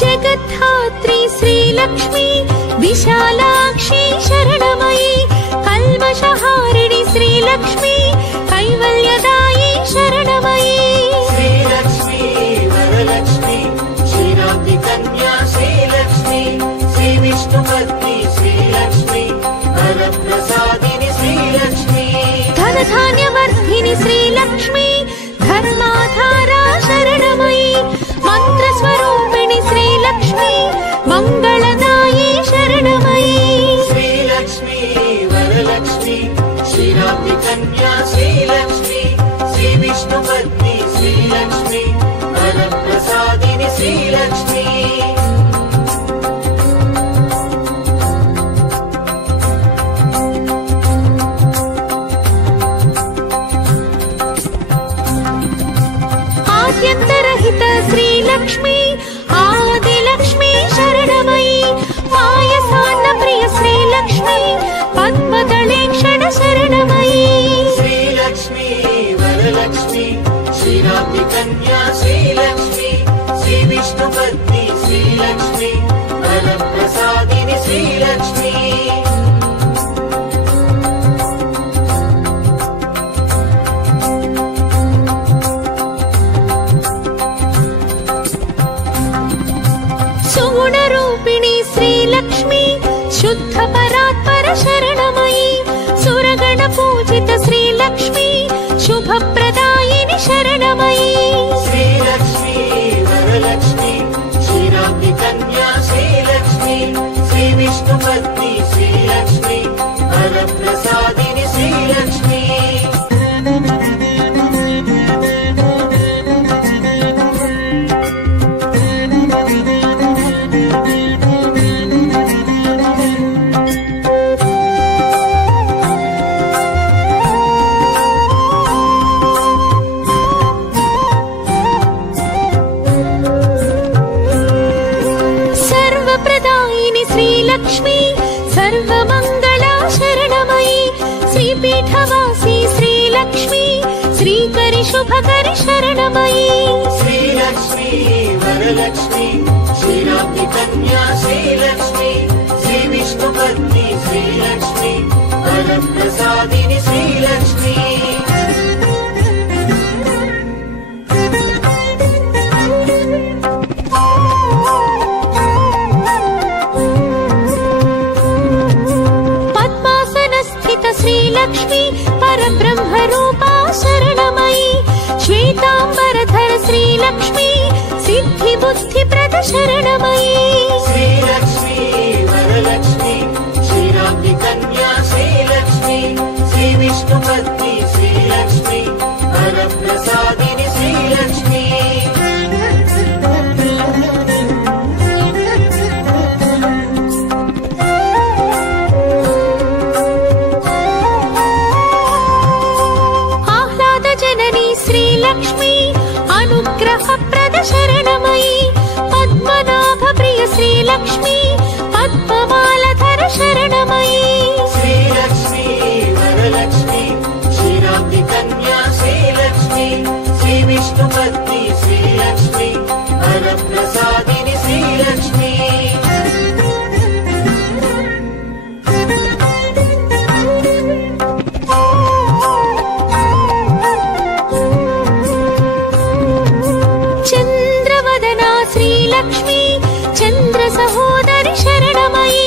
జగద్ధాత్రి శ్రీలక్ష్మి విశాలాక్షి శరణమయి కల్మషహారిణి శ్రీలక్ష్మి కైవల్యదాయి శరణమయి శ్రీలక్ష్మి వరలక్ష్మి క్షీరాబ్ది కన్యా శ్రీలక్ష్మి శ్రీ విష్ణుపత్ని శ్రీలక్ష్మి వరప్రసాదిని శ్రీలక్ష్మి ధనధాన్యవర్ధిని శ్రీలక్ష్మి ధర్మాధారా శరణమయి మంత్రస్వరూపిణి శ్రీలక్ష్మి మంగళదాయి శరణమయి శ్రీలక్ష్మి వరలక్ష్మి క్షీరాబ్ది కన్యా శ్రీలక్ష్మి శ్రీ విష్ణుపత్ని శ్రీలక్ష్మి వరప్రసాదిని శ్రీలక్ష్మి ఆద్యంతరహిత శ్రీలక్ష్మి ఆదిలక్ష్మి శరణమయి పాయసాన్న ప్రియ శ్రీలక్ష్మి పద్మదళేక్షణ శరణమయి శ్రీలక్ష్మి వరలక్ష్మి క్షీరాబ్ది కన్యా శ్రీలక్ష్మి శ్రీ విష్ణుపత్ని శ్రీలక్ష్మి వరప్రసాదిని శ్రీలక్ష్మి సుగుణరూపిణి శ్రీలక్ష్మి శుద్ధ పరాత్పర శరణమయి సురగణ పూజిత శ్రీలక్ష్మి శుభప్రదాయిని శరణమయి శ్రీలక్ష్మి వరలక్ష్మి క్షీరాబ్ది కన్యా శ్రీలక్ష్మి శ్రీ విష్ణుపత్ని శ్రీలక్ష్మి వరప్రసాదిని శ్రీలక్ష్మి సర్వప్రదాయిని శ్రీలక్ష్మి సర్వమంగళా శరణమయి శ్రీపీఠవాసి శ్రీలక్ష్మి శ్రీకరి శుభకరి శరణమయి శ్రీలక్ష్మి వరలక్ష్మి క్షీరాబ్ది కన్యా శ్రీలక్ష్మి శ్రీ విష్ణుపత్ని శ్రీలక్ష్మి వరప్రసాదిని శ్రీలక్ష్మి పద్మాసనస్థిత శ్రీలక్ష్మి పరబ్రహ్మరూపా శరణమయి శ్వేతాంబరధర శ్రీలక్ష్మి సిద్ధి బుద్ధి ప్రద శరణమయి శ్రీలక్ష్మి వరలక్ష్మి క్షీరాబ్ది కన్యా శ్రీలక్ష్మి శ్రీ విష్ణుపత్ని శ్రీలక్ష్మి వరప్రసాదిని శ్రీలక్ష్మి ఆహ్లాద జనని శ్రీలక్ష్మి అనుగ్రహ ప్రద శరణమయి పద్మనాభ ప్రియ శ్రీలక్ష్మి పద్మమాలధర శరణమయి శ్రీలక్ష్మి వరలక్ష్మి క్షీరాబ్ది కన్యా శ్రీలక్ష్మి శ్రీ విష్ణుపత్ని శ్రీలక్ష్మి వరప్రసాదిని శ్రీలక్ష్మి చంద్రవదనా శ్రీలక్ష్మి చంద్ర సహోదరి శరణమయి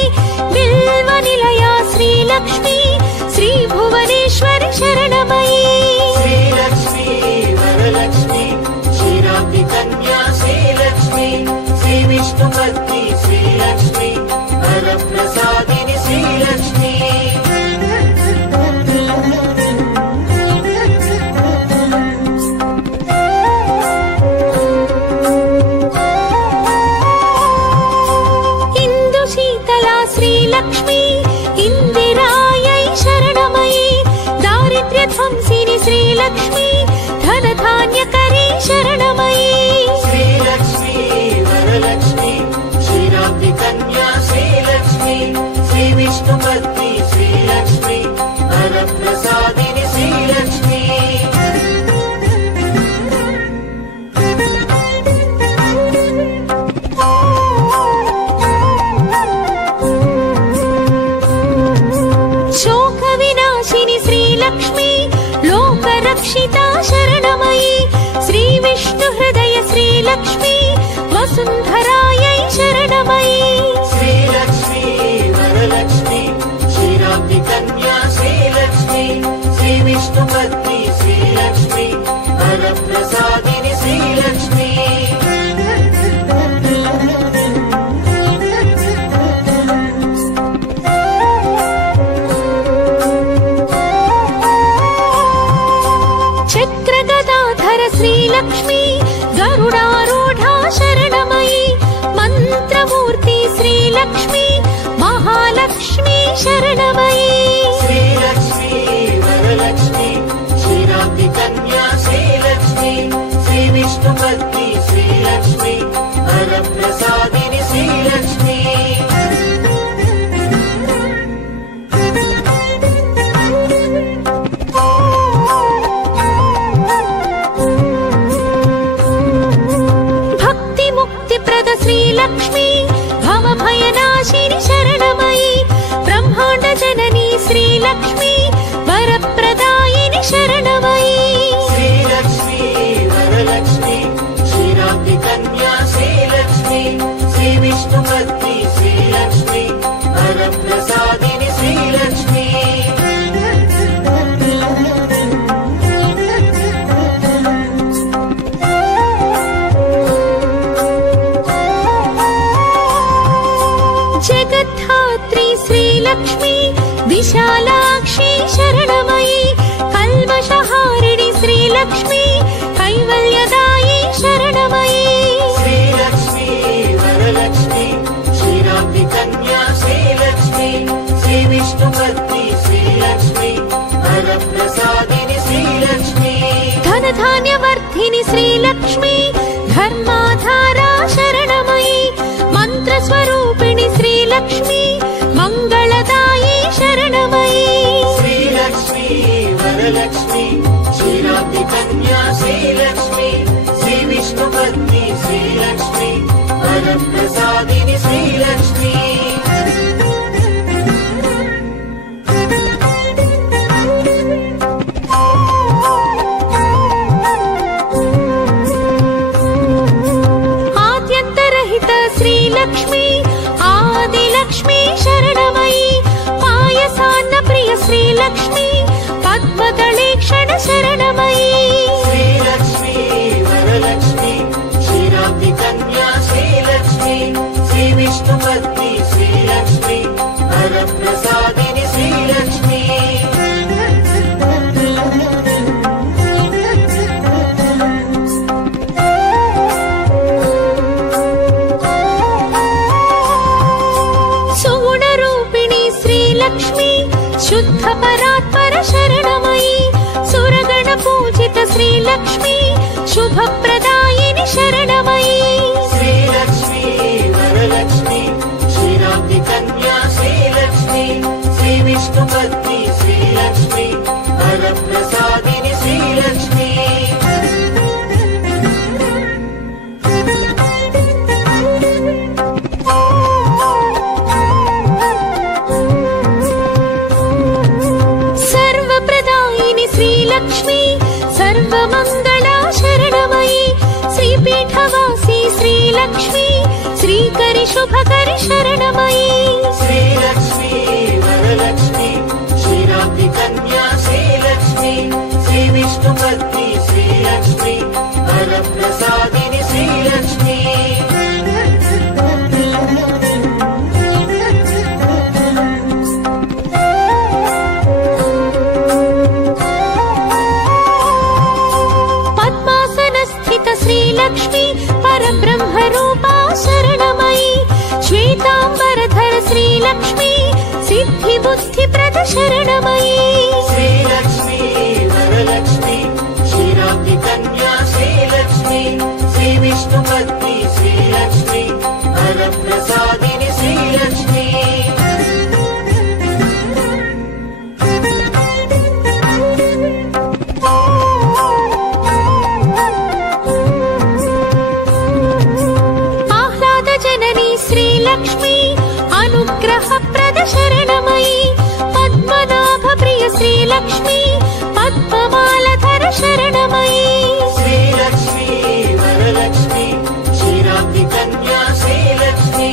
బిల్వ నిలయా శ్రీలక్ష్మి శ్రీ భువనేశ్వరి శరణమయి శ్రీలక్ష్మి వరలక్ష్మి క్షీరాబ్ది కన్యా श्रीविष्णुपत्नी श्रीलक्ष्मी वरप्रसादिनि श्रीलक्ष्मी शोकविनाशिनि श्रीलक्ष्मी लोकरक्षिता शरणमयी श्रीविष्णुहृदय श्रीलक्ष्मी वसुन्धरायै शरणमयी श्रीलक्ष्मी वरलक्ष्मी क्षीराब्धिकन्या श्रीलक्ष्मी श्रीविष्णुपत्नी श्रीलक्ष्मी वरप्रसादिनि श्रीलक्ष्मी चक्रगदाधर श्रीलक्ष्मी गरुडारूढा शरणमयी मन्त्रमूर्ति श्रीलक्ष्मी महालक्ष्मी शरणमयी श्रीलक्ष्मी वरलक्ष्मी क्षीराब्धिकन्या श्रीलक्ष्मी श्रीविष्णुपत्नी श्रीलक्ष्मी वरप्रसादिनि श्रीलक्ष्मी श्रीलक्ष्मी भवभयनाशिनि शरणमयी ब्रह्माण्ड जननी श्रीलक्ष्मी वरप्रदायिनि शरणमयी श्रीलक्ष्मी वरलक्ष्मी क्षीराब्धिकन्या श्रीलक्ष्मी श्रीविष्णुपत्नी श्रीलक्ष्मी वरप्रसादिनि श्रीलक्ष्मी जगद्धात्री श्रीलक्ष्मी विशालाक्षी शरणमयी कल्मषहारिणि श्रीलक्ष्मी कैवल्यदायी शरणमयी श्रीलक्ष्मी वरलक्ष्मी क्षीराब्धिकन्या श्रीलक्ष्मी श्रीविष्णुपत्नी श्रीलक्ष्मी वरप्रसादिनि श्रीलक्ष्मी धनधान्यवर्धिनि श्रीलक्ष्मी धर्माधारा शरणमयी मन्त्रस्वरूपिणि श्रीलक्ष्मी मङ्गलदायी शरणमयी श्रीलक्ष्मी वरलक्ष्मी क्षीराब्धिकन्या श्रीलक्ष्मी श्रीविष्णुपत्नी श्रीलक्ष्मी वरप्रसादिनि श्रीलक्ष्मी श्रीलक्ष्मी आदिलक्ष्मी शरणमयी पायसान्नप्रिय श्रीलक्ष्मी पद्मदलेक्षण शरणमयी श्रीलक्ष्मी वरलक्ष्मी क्षीराब्धिकन्या श्रीलक्ष्मी श्रीविष्णुपत्नी श्रीलक्ष्मी वरप्रसादिनि श्रीलक्ष्मी शुद्ध परात्पर शरणमयी सुरगण पूजित श्रीलक्ष्मी शुभप्रदायिनि शरणमयी श्रीलक्ष्मी वरलक्ष्मी क्षीराब्धिकन्या श्रीलक्ष्मी श्रीविष्णुपत्नी श्रीलक्ष्मी वरप्रसादिनि श्रीलक्ष्मी श्रीलक्ष्मी सर्वमङ्गला शरणमयी श्रीपीठवासी श्रीलक्ष्मी श्रीकरि शुभकरि शरणमयी श्रीलक्ष्मी वरलक्ष्मी क्षीराब्धिकन्या श्रीलक्ष्मी श्रीविष्णुपत्नी श्रीलक्ष्मी वरप्रसादिनि श्रीलक्ष्मी श्रीलक्ष्मी परब्रह्मरूपा शरणमयी श्वेताम्बरधर श्रीलक्ष्मी सिद्धिबुद्धिप्रद शरणमयी श्रीलक्ष्मी वरलक्ष्मी क्षीराब्धिकन्या श्रीलक्ष्मी श्रीविष्णुपत्नी श्रीलक्ष्मी वरप्रसादिनि श्रीलक्ष्मी श्रीलक्ष्मी अनुग्रहप्रद शरणमयी पद्मनाभप्रिय श्रीलक्ष्मी पद्ममालधर शरणमयी श्रीलक्ष्मी वरलक्ष्मी क्षीराब्धिकन्या श्रीलक्ष्मी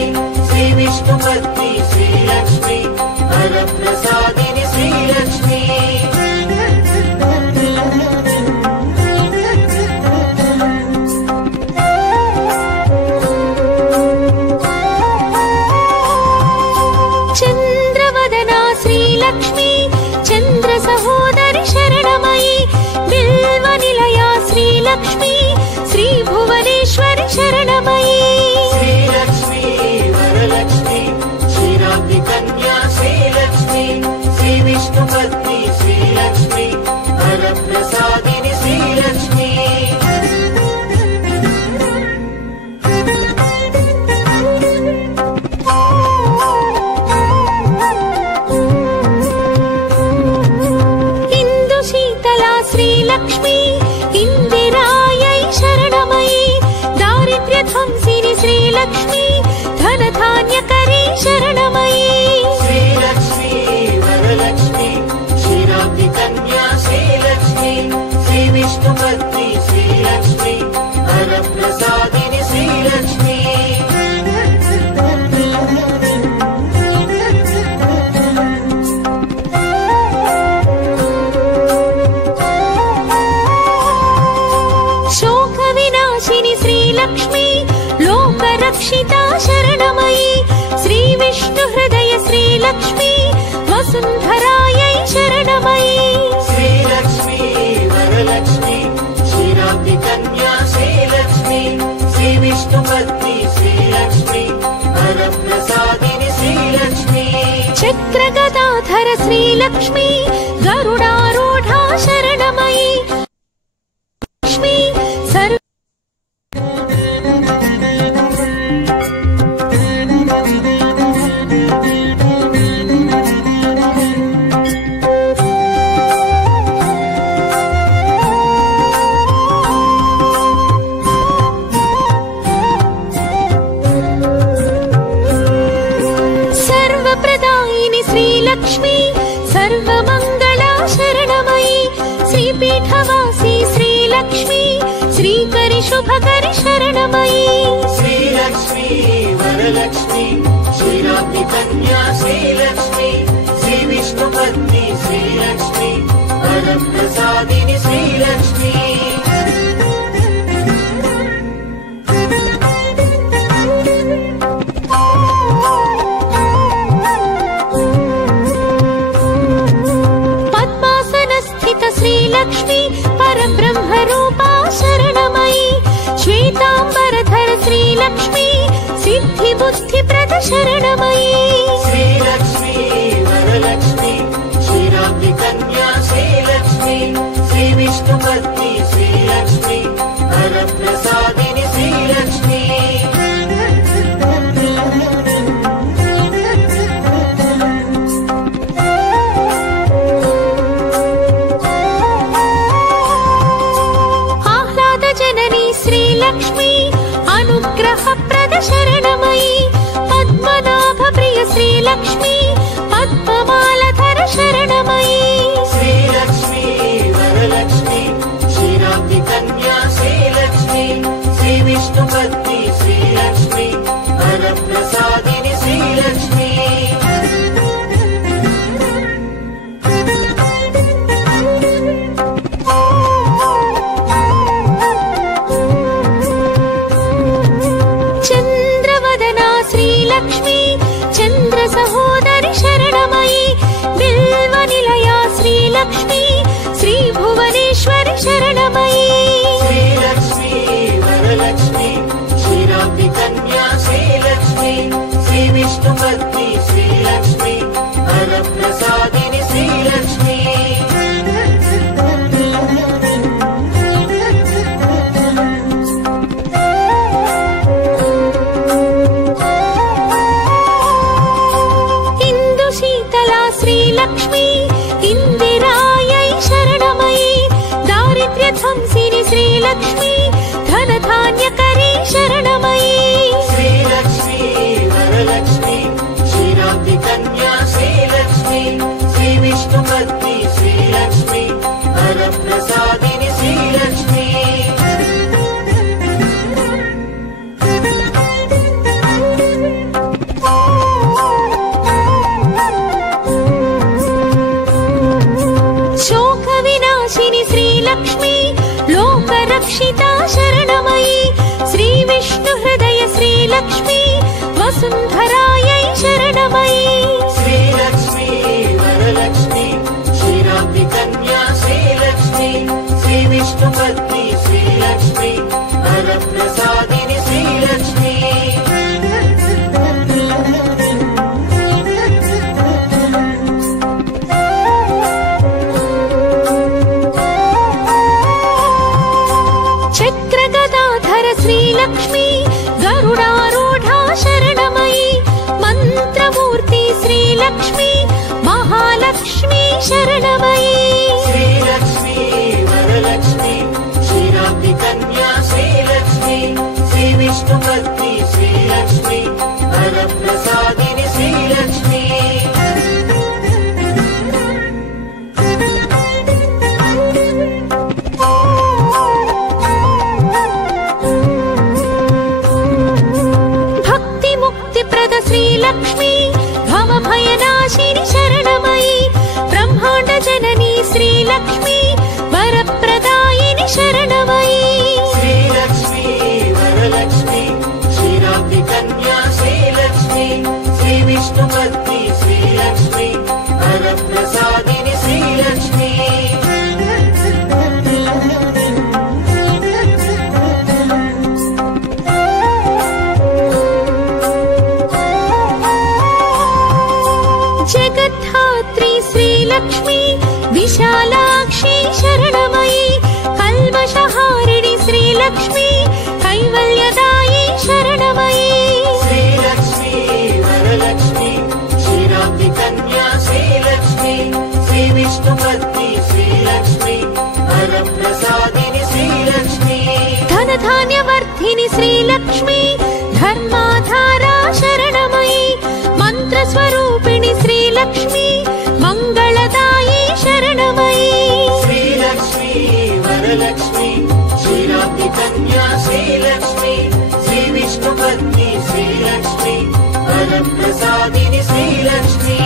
श्रीविष्णुपत्नी श्रीलक्ष्मी वरप्रसादिनी श्रीलक्ष्मी चन्द्रवदना श्रीलक्ष्मी चन्द्रसहोदरि शरणमयी बिल्वनिलया श्रीलक्ष्मी श्रीभुवनेश्वरि शरणमयी श्रीलक्ष्मी वरलक्ष्मी क्षीराब्धिकन्या श्रीलक्ष्मी श्रीविष्णुपत्नी श्रीलक्ष्मी वरप्रसादिनी श्रीलक्ष्मी इंदुशीतला श्रीलक्ष्मी इंदिरायै शरणमयी दारिद्र्यध्वंसिनी श्रीलक्ष्मी धनधान्यकरी शरणमयी श्रीलक्ष्मी वरलक्ष्मी क्षीराब्धिकन्या श्रीलक्ष्मी श्रीविष्णुपत्नी श्रीलक्ष्मी वरप्रसादिनी श्रीलक्ष्मी शोकविनाशिनी श्रीलक्ष्मी लोकरक्षिता शरणमयी श्रीविष्णुहृदय श्रीलक्ष्मी वसुन्धरायै शरणमयी श्रीलक्ष्मी वरलक्ष्मी क्षीराब्धिकन्या श्रीलक्ष्मी श्रीविष्णुपत्नी श्रीलक्ष्मी वरप्रसादिनी श्रीलक्ष्मी चक्रगदाधर श्रीलक्ष्मी गरुडारूढा शरणमयी लक्ष्मी सर्व सर्वप्रदायिनी श्रीलक्ष्मी सर्वमङ्गला शरणमयी श्रीपीठवासी श्रीलक्ष्मी श्रीकरि शुभकरि शरणमयी श्रीलक्ष्मी वरलक्ष्मी क्षीराब्धिकन्या श्रीलक्ष्मी श्रीविष्णुपत्नी श्रीलक्ष्मी वरप्रसादिनी श्रीलक्ष्मी पद्मासनस्थित श्रीलक्ष्मी परब्रह्मरूपा शरणमयी श्वेताम्बरधर श्रीलक्ष्मी सिद्धिबुद्धिप्रद शरणमयी श्रीलक्ष्मी वरलक्ष्मी क्षीराब्धिकन्या श्रीलक्ष्मी श्रीविष्णुपत्नी श्रीलक्ष्मी वरप्रसादिनी श्रीलक्ष्मी आह्लादजननी श्रीलक्ष्मी अनुग्रहप्रद शरणमयी पद्मनाभप्रिय श्रीलक्ष्मी पद्ममालधर शरणमयी श्रीलक्ष्मी वरलक्ष्मी क्षीराब्धिकन्या श्रीलक्ष्मी श्रीविष्णुपत्नी श्रीलक्ष्मी वरप्रसादिनी श्रीलक्ष्मी चन्द्रवदना श्रीलक्ष्मी चन्द्रसहोदरि शरणमयी बिल्वनिलया श्रीलक्ष्मी श्रीभुवनेश्वरि शरणमयी श्रीलक्ष्मी वरलक्ष्मी क्षीराब्धिकन्या श्रीलक्ष्मी श्रीविष्णुपत्नी श्रीलक्ष्मी वरप्रसादिनी श्रीलक्ष्मी इंदुशीतला श्रीलक्ष्मी इंदिरायै शरणमयी दारिद्र्यध्वंसिनी श्रीलक्ष्मी धनधान्यकरी शरणमयी श्रीलक्ष्मी वरलक्ष्मी श्रीलक्ष्मी वसुन्धरायै शरणमयी श्रीलक्ष्मी वरलक्ष्मी क्षीराब्धि कन्या श्रीलक्ष्मी श्रीविष्णुपत्नी श्रीलक्ष्मी वरप्रसादिनि श्रीलक्ष्मी चक्रगदाधर श्रीलक्ष्मी गरुडारूढा शरणमयी मंत्रमूर्ति श्रीलक्ष्मी महालक्ष्मी शरणमयी श्रीलक्ष्मी वरलक्ष्मी क्षीराब्धि कन्या श्रीलक्ष्मी श्रीविष्णुपत्नी श्रीलक्ष्मी वरप्रसादिनि श्रीलक्ष्मी श्रीलक्ष्मी भवभयनाशिनि शरणमयी ब्रह्माण्ड जननी श्रीलक्ष्मी वरप्रदायिनि शरणमयी श्रीलक्ष्मी वरलक्ष्मी क्षीराब्धि कन्या श्रीलक्ष्मी श्रीविष्णुपत्नी श्रीलक्ष्मी वरप्रसादिनि श्रीलक्ष्मी जगद्धात्री श्रीलक्ष्मी विशालाक्षी शरणमयी कल्मषहारिणि श्रीलक्ष्मी कैवल्यदायी शरणमयी श्रीलक्ष्मी वरलक्ष्मी क्षीराब्धि कन्या श्रीलक्ष्मी श्रीविष्णुपत्नी श्रीलक्ष्मी वरप्रसादिनि श्रीलक्ष्मी धनधान्यवर्धिनि श्रीलक्ष्मी धर्माधारा शरणमयी मंत्रस्वरूपिणि श्रीलक्ष्मी मंगलदायी शरणमयी श्रीलक्ष्मी वरलक्ष्मी क्षीराब्धि कन्या श्रीलक्ष्मी श्रीविष्णुपत्नी श्रीलक्ष्मी वरप्रसादिनि श्रीलक्ष्मी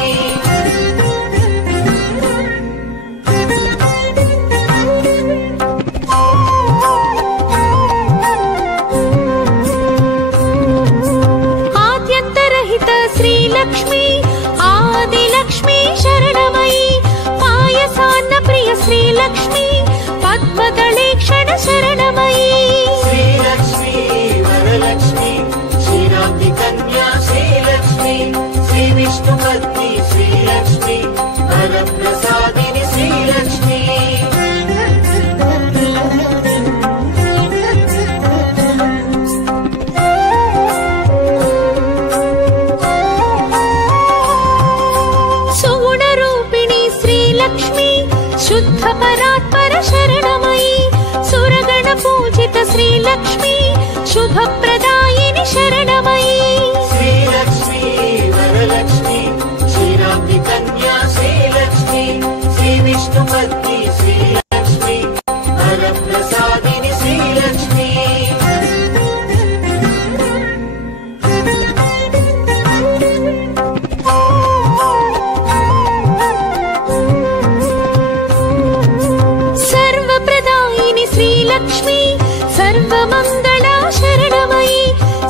श्रीलक्ष्मी आदिलक्ष्मी शरणमयी पायसान्न प्रिय श्रीलक्ष्मी पद्मदलेक्षण शरणमयी श्रीलक्ष्मी वरलक्ष्मी क्षीराब्धि कन्या श्रीलक्ष्मी श्रीविष्णुपत्नी श्रीलक्ष्मी वरप्रसादिनि श्रीलक्ष्मी शुद्ध परात्पर शरणमयी सुरगण पूजित श्रीलक्ष्मी शुभ प्रदायिनि शरणमयी श्रीलक्ष्मी वरलक्ष्मी क्षीराब्धि कन्या श्रीलक्ष्मी श्रीविष्णुपत्नी श्रीलक्ष्मी वरप्रसादिनि श्रीलक्ष्मी श्रीलक्ष्मी सर्वमंगला शरणमयी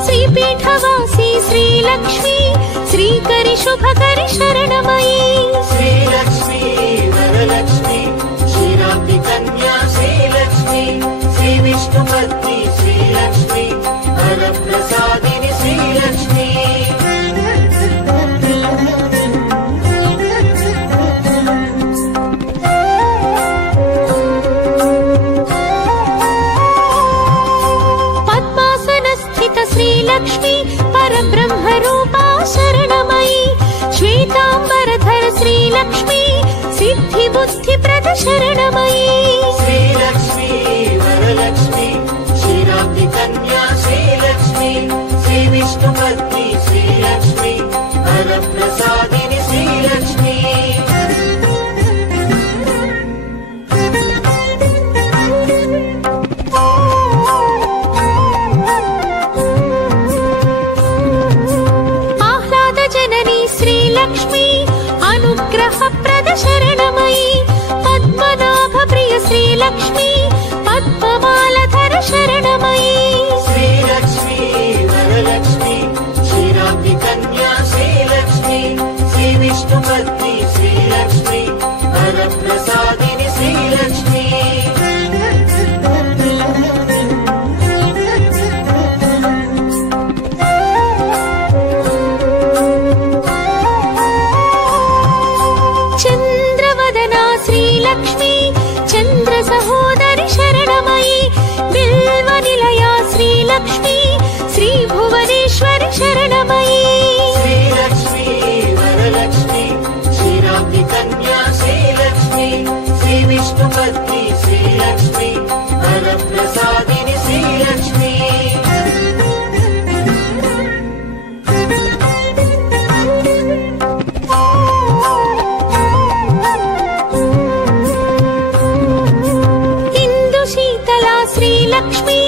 श्रीपीठवासी श्रीलक्ष्मी श्रीकरि शुभकरि शरणमयी श्रीलक्ष्मी वरलक्ष्मी क्षीराब्धि कन्या श्रीलक्ष्मी श्रीविष्णुपत्नी श्रीलक्ष्मी वरप्रसादिनि श्रीलक्ष्मी श्रीलक्ष्मी परब्रह्म रूपा शरणमयी श्वेतांबरधर श्रीलक्ष्मी सिद्धि बुद्धि प्रद शरणमयी श्रीलक्ष्मी वरलक्ष्मी क्षीराब्धि कन्या श्रीलक्ष्मी श्रीविष्णुपत्नी श्रीलक्ष्मी वरप्रसादिनि श्रीलक्ष्मी श्रीलक्ष्मी अनुग्रह प्रद शरणमयी पद्मनाभ प्रिय श्रीलक्ष्मी पद्ममालधर शरणमयी श्रीलक्ष्मी वरलक्ष्मी श्री भुवनेश्वरि शरणमयी श्रीलक्ष्मी वरलक्ष्मी क्षीराब्धि कन्या श्रीलक्ष्मी श्री विष्णुपत्नी श्रीलक्ष्मी वरप्रसादिनि श्रीलक्ष्मी श्रीलक्ष्मी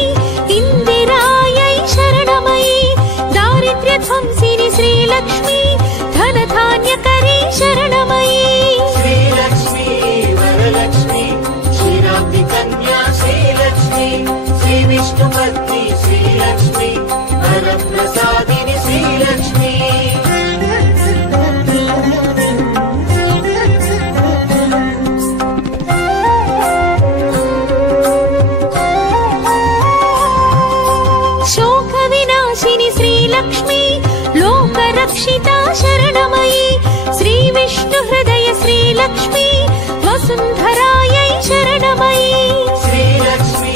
इंदिरायै शरणमयी दारिद्र्यध्वंसिनि श्रीलक्ष्मी धनधान्यकरी शरणमयी श्रीलक्ष्मी वरलक्ष्मी क्षीराब्धि कन्या श्रीलक्ष्मी श्री विष्णुपत्नी श्रीलक्ष्मी वरप्रसादिनि श्रीलक्ष्मी श्रीलक्ष्मी लोकरक्षिता शरणमयी श्री विष्णुहृदय श्रीलक्ष्मी वसुन्धरायै शरणमयी श्रीलक्ष्मी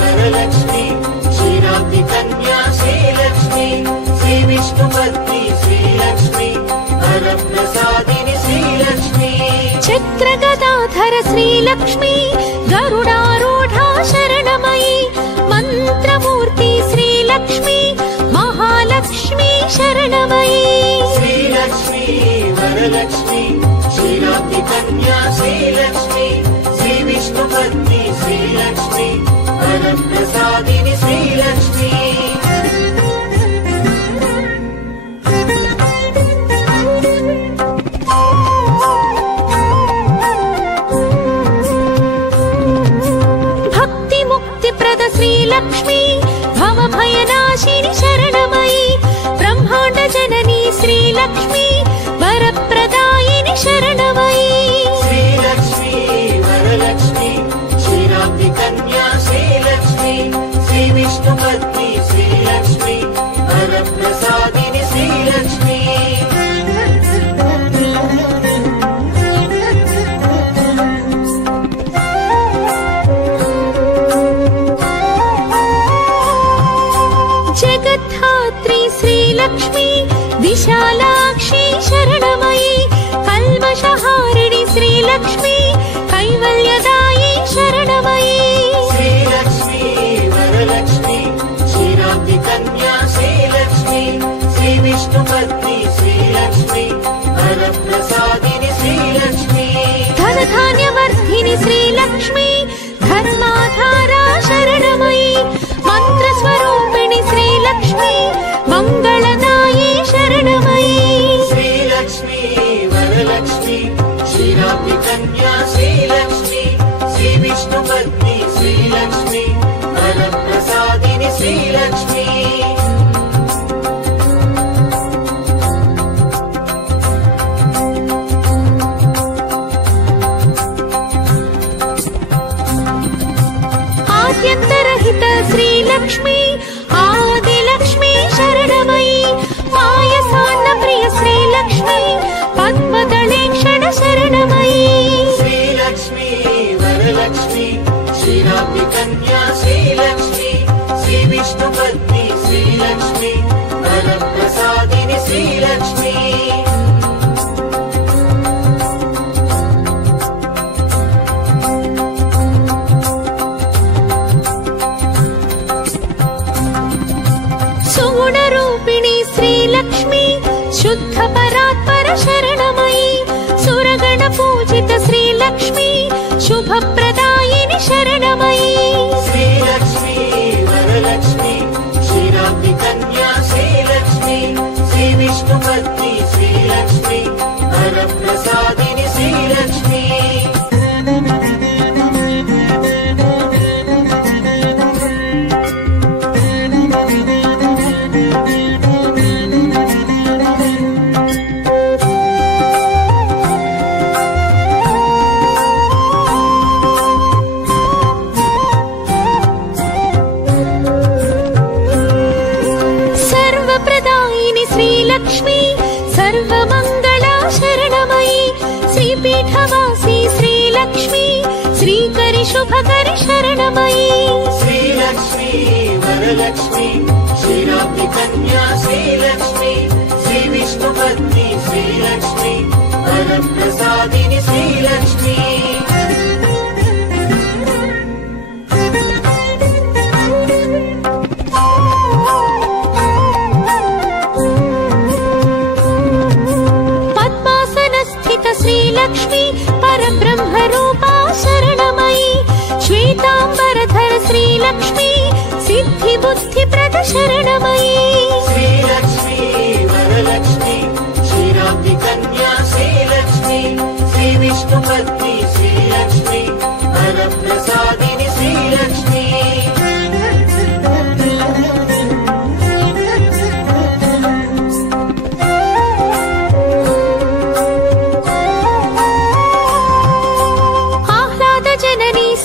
वरलक्ष्मी क्षीराब्धि कन्या श्रीलक्ष्मी श्री विष्णुपत्नी श्रीलक्ष्मी वरप्रसादिनि श्रीलक्ष्मी चक्रगदाधर श्रीलक्ष्मी गरुडारूढा शरणमयी मन्त्रमूर्ति श्रीलक्ष्मी महालक्ष्मी शरणमयी श्रीलक्ष्मी वरलक्ष्मी क्षीराब्धि कन्या श्रीलक्ष्मी श्री विष्णुपत्नी श्रीलक्ष्मी वरप्रसादिनि श्रीलक्ष्मी भक्ति मुक्तिप्रद श्रीलक्ष्मी भवभयनाशिनि शरणमयी ब्रह्माण्ड जननी श्रीलक्ष्मी वरप्रदायिनि शरणमयी श्रीलक्ष्मी वरलक्ष्मी क्षीराब्धि कन्या श्रीलक्ष्मी श्री विष्णुपत्नी श्रीलक्ष्मी वरप्रसादिनि श्रीलक्ष्मी जगद्धात्री श्रीलक्ष्मी विशालाक्षी शरणमयी कल्मषहारिणि श्रीलक्ष्मी कैवल्यदायी शरणमयी श्रीलक्ष्मी वरलक्ष्मी क्षीराब्धि कन्या श्रीलक्ष्मी श्री विष्णुपत्नी श्रीलक्ष्मी वरप्रसादिनि श्रीलक्ष्मी धनधान्यवर्धिनि श्रीलक्ष्मी धर्माधारा शरणमयी मन्त्रस्वरूपिणि श्रीलक्ष्मी मङ्गलदायी शरणमयी श्रीलक्ष्मी वरलक्ष्मी क्षीराब्धि कन्या श्रीलक्ष्मी श्री विष्णुपत्नी श्रीलक्ष्मी वरप्रसादिनि श्रीलक्ष्मी आद्यन्तरहित श्रीलक्ष्मी आदिलक्ष्मी शरणमयी पायसान्नप्रिय श्रीलक्ष्मी पद्मदलेक्षण शरणमयी श्रीलक्ष्मी वरलक्ष्मी क्षीराब्धि कन्या श्रीलक्ष्मी श्री विष्णुपत्नी श्रीलक्ष्मी वरप्रसादिनि श्रीलक्ष्मी सुगुणरूपिणी श्रीलक्ष्मी शुद्ध परात्पर शरणमयी सुरगणपूजित श्रीलक्ष्मी शुभप्रदायिनि शरणमयी श्रीलक्ष्मी वरलक्ष्मी क्षीराब्धि कन्या श्रीलक्ष्मी श्री विष्णुपत्नी श्रीलक्ष्मी वरप्रसादिनि श्रीलक्ष्मी श्रीलक्ष्मी सर्वमङ्गला शरणमयी श्रीपीठवासी श्रीलक्ष्मी श्रीकरि शुभकरि शरणमयी श्रीलक्ष्मी वरलक्ष्मी क्षीराब्धि श्रीलक्ष्मी श्रीविष्णुपत्नी श्रीलक्ष्मी वरप्रसादिनि श्रीलक्ष्मी श्रीलक्ष्मी परब्रह्मरूपा शरणमयी श्वेतांबरधर श्रीलक्ष्मी सिद्धिबुद्धिप्रद शरणमयी श्रीलक्ष्मी वरलक्ष्मी क्षीराब्धिकन्या श्रीलक्ष्मी श्रीविष्णुपत्नी श्रीलक्ष्मी वरप्रसादिनि श्रीलक्ष्मी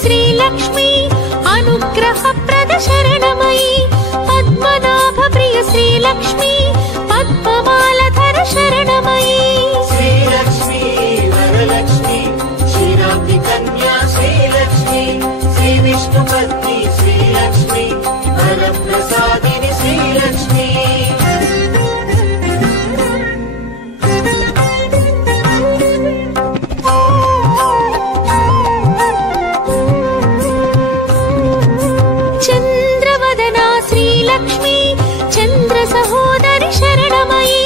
श्रीलक्ष्मी अनुग्रहप्रद शरणमयी पद्मनाभप्रिय श्रीलक्ष्मी पद्ममालधर शरणमयी श्रीलक्ष्मी वरलक्ष्मी क्षीराब्धिकन्या श्रीलक्ष्मी श्रीविष्णुपत्नी श्रीलक्ष्मी वरप्रसादिनि श्रीलक्ष्मी श्रीलक्ष्मी चंद्र सहोदरि शरणमयी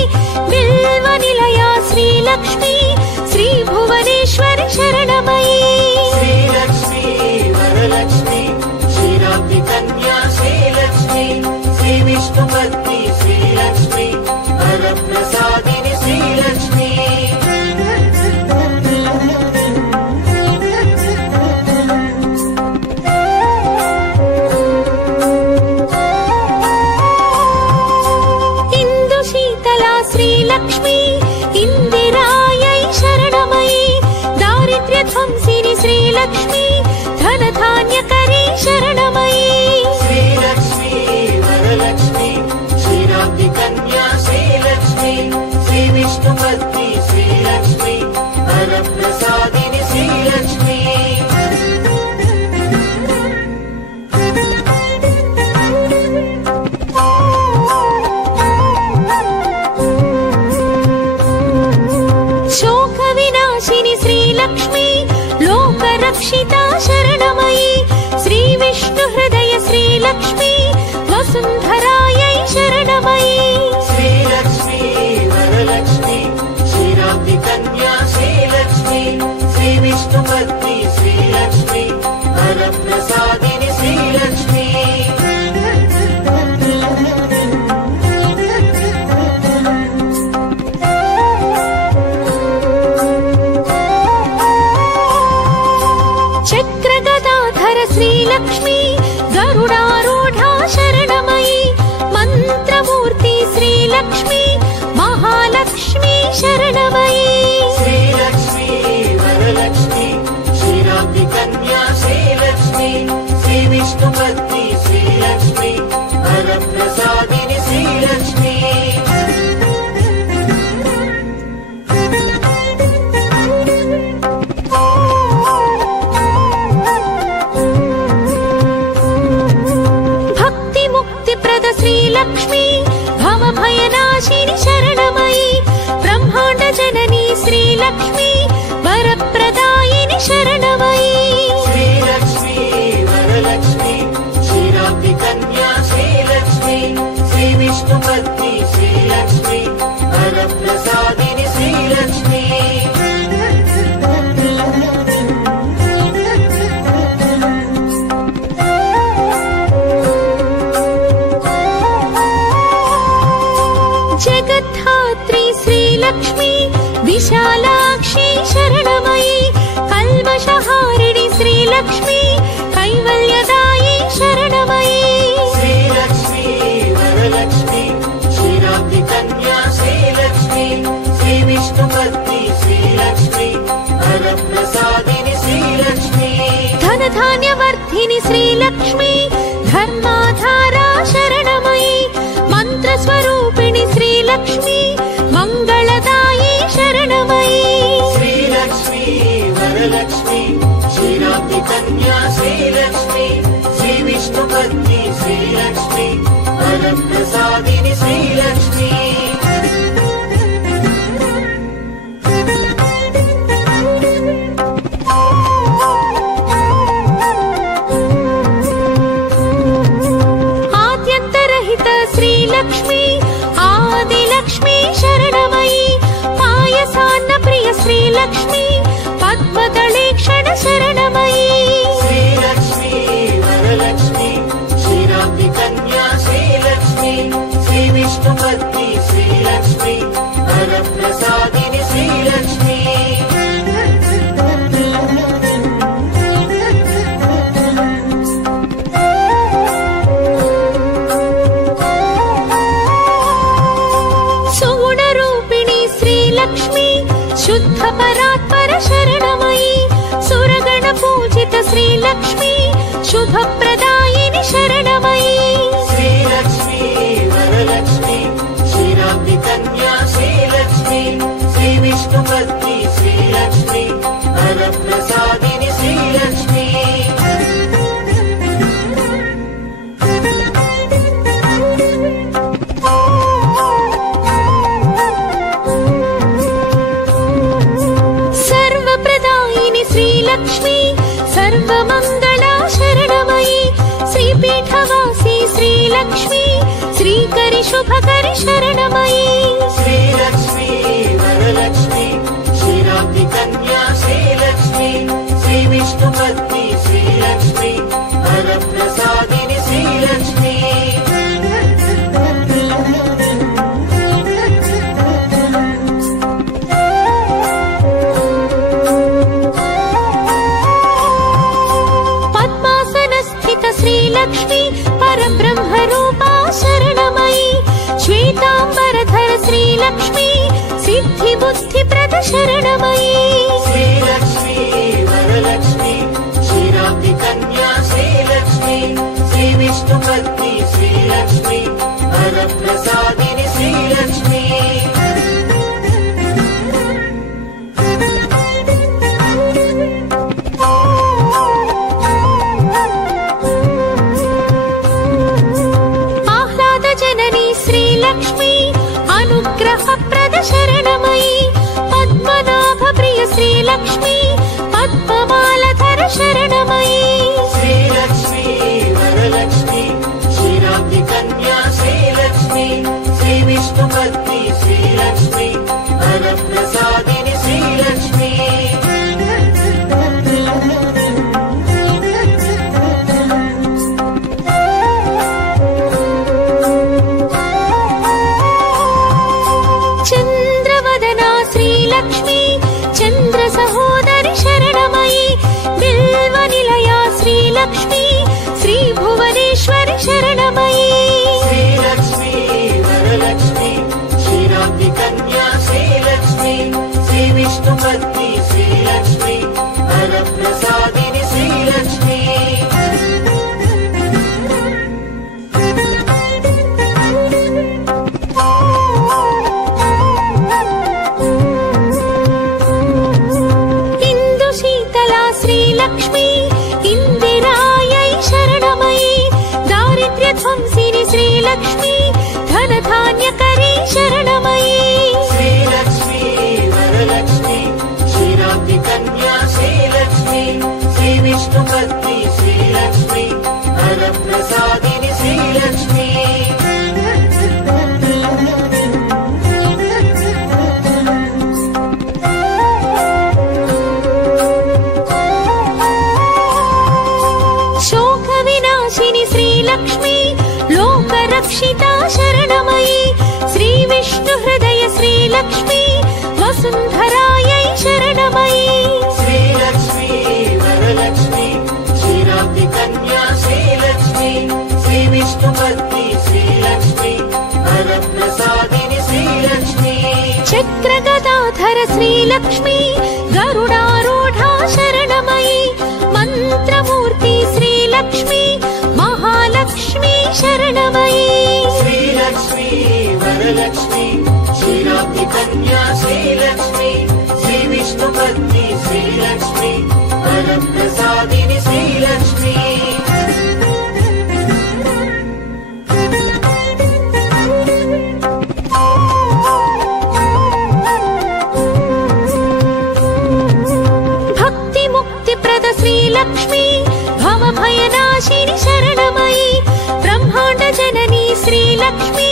बिल्वनिलया श्रीलक्ष्मी श्री भुवनेश्वरि शरणमयी श्रीलक्ष्मी वरलक्ष्मी क्षीराब्धिकन्या श्रीलक्ष्मी श्रीविष्णुपत्नी श्रीलक्ष्मी वरप्रसादिनि श्रीलक्ष्मी श्रीलक्ष्मी इंदिरायै शरणमयी दारिद्र्यध्वंसिनि श्रीलक्ष्मी धनधान्यकरी शरणमयी श्रीलक्ष्मी वरलक्ष्मी क्षीराब्धिकन्या श्रीलक्ष्मी श्रीविष्णुपत्नी श्रीलक्ष्मी वरप्रसादिनि श्रीलक्ष्मी श्रीलक्ष्मी लोकरक्षिता शरणमयी श्रीविष्णुहृदय श्रीलक्ष्मी वसुन्धरायै शरणमयी श्रीलक्ष्मी वरलक्ष्मी क्षीराब्धिकन्या श्रीलक्ष्मी श्रीविष्णुपत्नी श्रीलक्ष्मी वरप्रसादिनि श्रीलक्ष्मी श्रीलक्ष्मी गरुडारूढा शरणमयी मंत्रमूर्ति श्रीलक्ष्मी महालक्ष्मी शरणमयी श्रीलक्ष्मी वरलक्ष्मी क्षीराब्धिकन्या श्रीलक्ष्मी श्रीविष्णुपत्नी श्रीलक्ष्मी वरप्रसादिनि श्रीलक्ष्मी श्रीलक्ष्मी भवभयनाशिनि शरणमयी ब्रह्मांड जननी श्रीलक्ष्मी वरप्रदायिनि शरणमयी श्रीलक्ष्मी वरलक्ष्मी क्षीराब्धिकन्या श्रीलक्ष्मी श्रीविष्णुपत्नी श्रीलक्ष्मी वरप्रसादिनि श्रीलक्ष्मी जगद्धात्री श्रीलक्ष्मी विशालाक्षी शरणमयी कल्मषहारिणि श्रीलक्ष्मी कैवल्यदायी शरणमयी श्रीलक्ष्मी वरलक्ष्मी क्षीराब्धिकन्या श्रीलक्ष्मी श्रीविष्णुपत्नी श्रीलक्ष्मी वरप्रसादिनि श्रीलक्ष्मी धनधान्यवर्धिनि श्रीलक्ष्मी धर्माधारा शरणमयी मंत्रस्वरूपिणि श्रीलक्ष्मी मंगलदायी शरणमयी श्रीलक्ष्मी वरलक्ष्मी क्षीराब्धिकन्या श्रीलक्ष्मी श्रीविष्णुपत्नी श्रीलक्ष्मी वरप्रसादिनि श्रीलक्ष्मी श्रीलक्ष्मी पद्मदलेक्षण शरणमयी श्रीलक्ष्मी वरलक्ष्मी क्षीराब्धि कन्या श्रीलक्ष्मी श्रीविष्णुपत्नी श्रीलक्ष्मी वरप्रसादिनी श्रीलक्ष्मी सुगुणरूपिणी श्रीलक्ष्मी शुद्ध परात्पर शरणमयी सुरगण पूजित श्रीलक्ष्मी शुभप्रदायिनी शरणमयी श्रीलक्ष्मी वरलक्ष्मी क्षीराब्धि कन्या श्रीलक्ष्मी श्रीविष्णुपत्नी श्रीलक्ष्मी वरप्रसादिनी श्रीलक्ष्मी सर्वप्रदायिनी श्रीलक्ष्मी सर्वमङ्गला शरणमयी श्रीपीठवासी श्रीलक्ष्मी श्रीकरि शुभकरि शरणमयी श्रीलक्ष्मी वरलक्ष्मी क्षीराब्धि कन्या श्रीलक्ष्मी श्रीविष्णुपत्नी श्रीलक्ष्मी वरप्रसादिनी श्रीलक्ष्मी श्रीलक्ष्मी परब्रह्मरूपा शरणमयी श्वेताम्बरधर श्रीलक्ष्मी सिद्धिबुद्धिप्रद शरणमयी श्रीलक्ष्मी वरलक्ष्मी क्षीराब्धि कन्या श्रीलक्ष्मी श्रीविष्णुपत्नी श्रीलक्ष्मी वरप्रसादिनी श्रीलक्ष्मी श्रीलक्ष्मी अनुग्रहप्रद शरणमयी पद्मनाभप्रिय श्रीलक्ष्मी पद्ममालधर शरणमयी श्रीलक्ष्मी वरलक्ष्मी क्षीराब्धि कन्या श्रीलक्ष्मी श्रीविष्णुपत्नी श्रीलक्ष्मी वरप्रसादिनी श्रीलक्ष्मी चन्द्रवदना श्रीलक्ष्मी चन्द्र सहोदरि शरणमयी बिल्वनिलया श्रीलक्ष्मी श्रीभुवनेश्वरि शरणमयी श्रीलक्ष्मी वरलक्ष्मी क्षीराब्धि कन्या श्रीलक्ष्मी श्रीविष्णुपत्नी श्रीलक्ष्मी वरप्रसादिनी श्रीलक्ष्मी श्रीलक्ष्मी इंदिरायै शरणमयी दारिद्र्यध्वंसिनी श्रीलक्ष्मी धनधान्यकरी शरणमयी श्रीलक्ष्मी वरलक्ष्मी क्षीराब्धि कन्या श्रीलक्ष्मी श्रीविष्णुपत्नी श्रीलक्ष्मी वरप्रसादिनी श्रीलक्ष्मी श्रीलक्ष्मी लोकरक्षिता शरणमयी श्रीविष्णुहृदय श्रीलक्ष्मी वसुन्धरायै शरणमयी श्रीलक्ष्मी वरलक्ष्मी क्षीराब्धि कन्या श्रीलक्ष्मी श्रीविष्णुपत्नी श्रीलक्ष्मी वरप्रसादिनी श्रीलक्ष्मी चक्रगदाधर श्रीलक्ष्मी गरुडारूढा शरणमयी मन्त्रमूर्ति श्रीलक्ष्मी महालक्ष्मी शरणमयी श्रीलक्ष्मी वरलक्ष्मी क्षीराब्धि कन्या श्रीलक्ष्मी श्रीविष्णुपत्नी श्रीलक्ष्मी वरप्रसादिनी श्रीलक्ष्मी भक्तिमुक्तिप्रद श्रीलक्ष्मी भवभयनाशिनी शरणमयी ब्रह्माण्ड जननी श्रीलक्ष्मी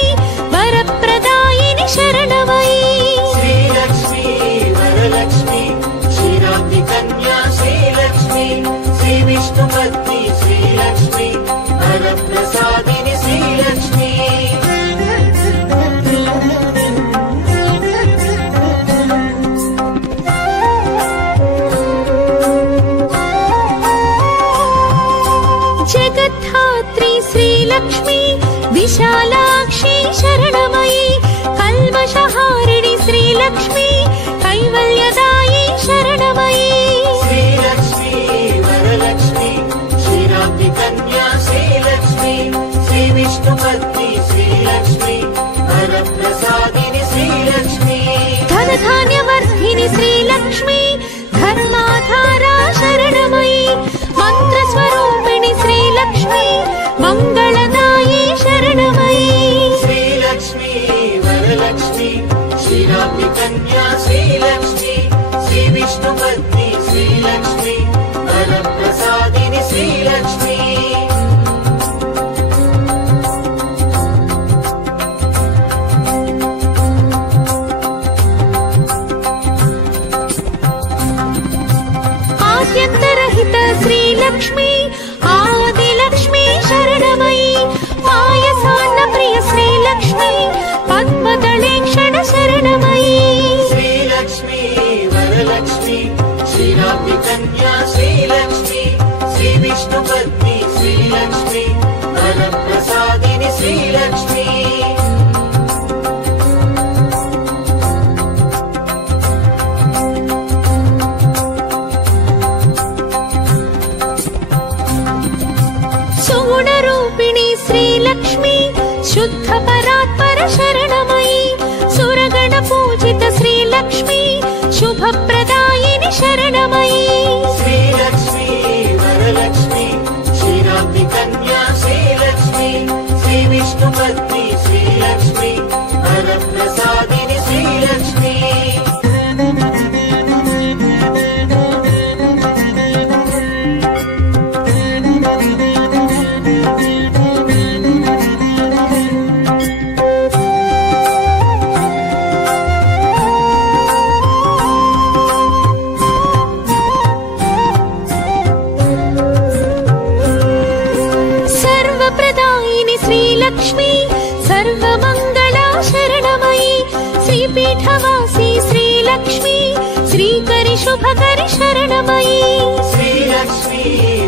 वरप्रदायिनी शरणमयी श्रीलक्ष्मी क्षीराब्धि कन्या श्रीलक्ष्मी श्रीविष्णुपत्नी श्रीलक्ष्मी वरप्रसादिनि श्रीलक्ष्मी आद्यन्तरहित श्रीलक्ष्मी आदिलक्ष्मी शरणमयी पायसान्नप्रिय श्रीलक्ष्मी पद्मदलेक्षण शरणमयी श्रीलक्ष्मी वरलक्ष्मी क्षीराब्धि कन्या श्रीलक्ष्मी श्रीविष्णुपत्नी श्रीलक्ष्मी वरप्रसादिनि श्रीलक्ष्मी सुगुणरूपिणी श्रीलक्ष्मी शुद्ध परात्पर शरणमयी सुरगण पूजित श्रीलक्ष्मी शुभप्रदायिनि शरणमयी श्रीलक्ष्मी वरलक्ष्मी क्षीराब्धि कन्या श्रीलक्ष्मी श्रीविष्णुपत्नी श्रीलक्ष्मी वरप्रसादिनि श्रीलक्ष्मी श्रीलक्ष्मी सर्वमङ्गला शरणमयी श्रीपीठवासी श्रीलक्ष्मी श्रीकरि शुभकरि शरणमयी श्रीलक्ष्मी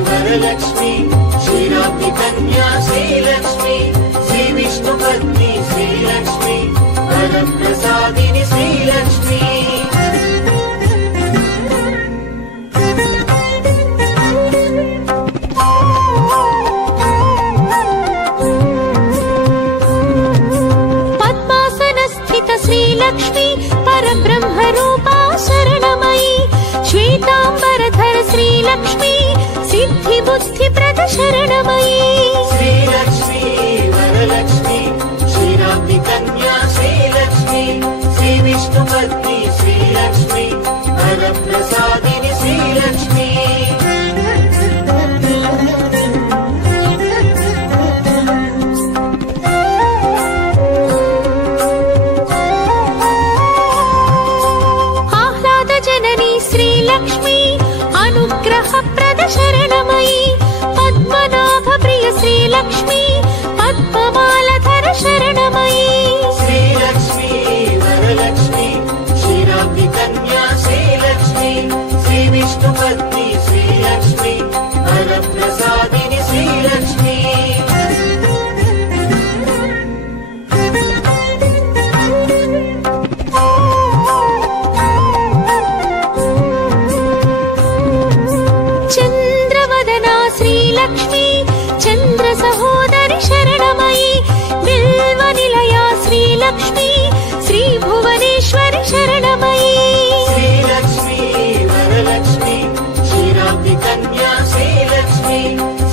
वरलक्ष्मी क्षीराब्धि कन्या श्रीलक्ष्मी श्रीविष्णुपत्नी श्रीलक्ष्मी वरप्रसादिनि श्रीलक्ष्मी श्रीलक्ष्मी परब्रह्मरूपा शरणमयी श्वेताम्बरधर श्रीलक्ष्मी सिद्धिबुद्धिप्रद शरणमयी श्रीलक्ष्मी वरलक्ष्मी क्षीराब्धि कन्या श्रीलक्ष्मी श्रीविष्णुपत्नी श्रीलक्ष्मी वरप्रसादिनि श्रीलक्ष्मी श्रीलक्ष्मी अनुग्रहप्रद शरणमयी पद्मनाभप्रिय श्रीलक्ष्मी पद्ममालधर शरणमयी श्रीलक्ष्मी वरलक्ष्मी क्षीराब्धि कन्या श्रीलक्ष्मी श्रीविष्णुपत्नी श्रीलक्ष्मी वरप्रसादिनि श्रीलक्ष्मी श्रीलक्ष्मी चंद्र सहोदरि शरणमयी बिल्वनिलया श्रीलक्ष्मी श्री भुवनेश्वरि शरणमयी श्रीलक्ष्मी वरलक्ष्मी क्षीराब्धि कन्या श्रीलक्ष्मी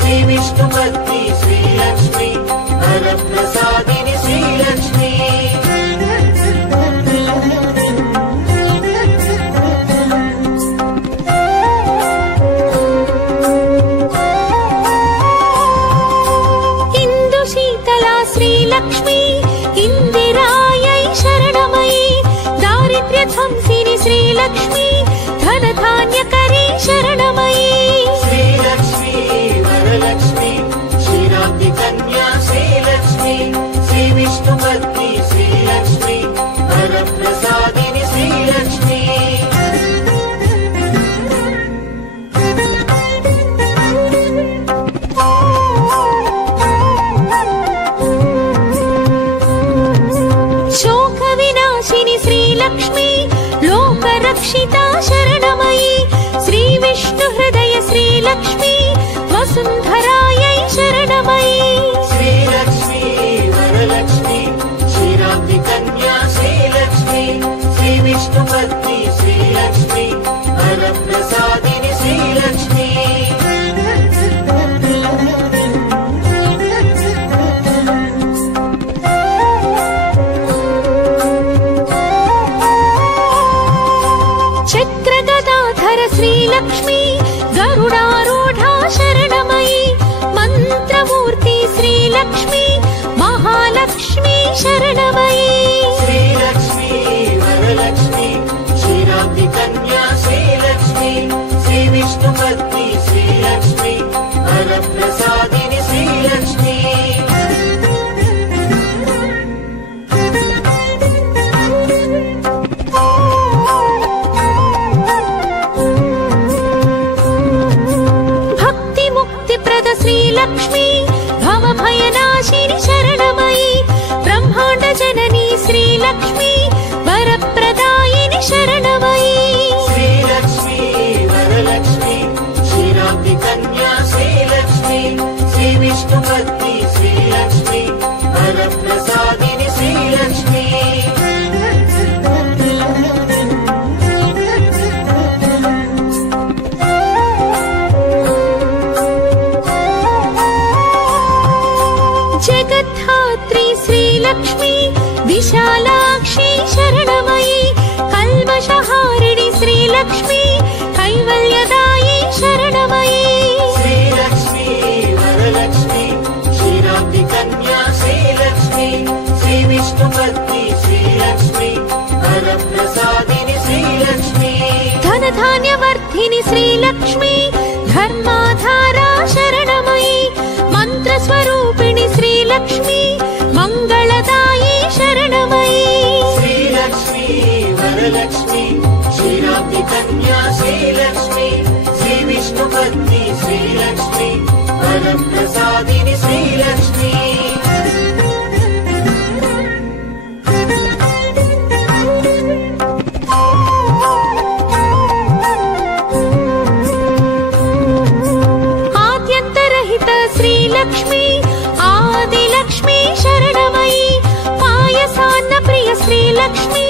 श्रीविष्णुपत्नी श्रीलक्ष्मी वरप्रसादिनि श्रीलक्ष्मी श्रीलक्ष्मी इंदिरायै शरणमयी दारिद्र्यध्वंसिनि श्रीलक्ष्मी धनधान्यकरी शरणमयी श्रीलक्ष्मी वरलक्ष्मी क्षीराब्धि कन्या श्रीलक्ष्मी श्रीविष्णुपत्नी श्रीलक्ष्मी वरप्रसादिनि श्रीलक्ष्मी श्रीलक्ष्मी लोकरक्षिता शरणमयी श्रीविष्णुहृदय श्रीलक्ष्मी वसुन्धरायै शरणमयी श्रीलक्ष्मी वरलक्ष्मी क्षीराब्धि कन्या श्रीलक्ष्मी श्रीविष्णुपत्नी श्रीलक्ष्मी वरप्रसादिनि श्रीलक्ष्मी श्रीलक्ष्मी गरुडारूढा शरणमयी मन्त्रमूर्ति श्रीलक्ष्मी महालक्ष्मी शरणमयी श्रीलक्ष्मी वरलक्ष्मी क्षीराब्धि कन्या श्रीलक्ष्मी श्रीविष्णुपत्नी श्रीलक्ष्मी वरप्रसादिनी श्रीलक्ष्मी श्रीलक्ष्मी भवभयनाशिनी शरणमयी ब्रह्माण्ड जननी श्रीलक्ष्मी वरप्रदायिनी शरणमयी श्रीलक्ष्मी वरलक्ष्मी क्षीराब्धि कन्या श्रीलक्ष्मी श्रीविष्णुपत्नी श्रीलक्ष्मी वरप्रसादिनी श्रीलक्ष्मी जगद्धात्री श्रीलक्ष्मी विशालाक्षी शरणमयी कल्मषहारिणी श्रीलक्ष्मी कैवल्यदायी शरणमयी श्रीलक्ष्मी वरलक्ष्मी क्षीराब्धि कन्या श्रीलक्ष्मी श्रीविष्णुपत्नी श्रीलक्ष्मी वरप्रसादिनी श्रीलक्ष्मी धनधान्यवर्धिनी श्रीलक्ष्मी धर्माधारा शरणमयी मन्त्रस्वरूपिणी श्रीलक्ष्मी मङ्गलदायी शरणमयी श्रीलक्ष्मी वरलक्ष्मी क्षीराब्धि कन्या श्रीलक्ष्मी श्रीविष्णुपत्नी श्रीलक्ष्मी वरप्रसादिनी श्रीलक्ष्मी श्रीलक्ष्मी आदिलक्ष्मी शरणमयी पायसान्नप्रिय श्रीलक्ष्मी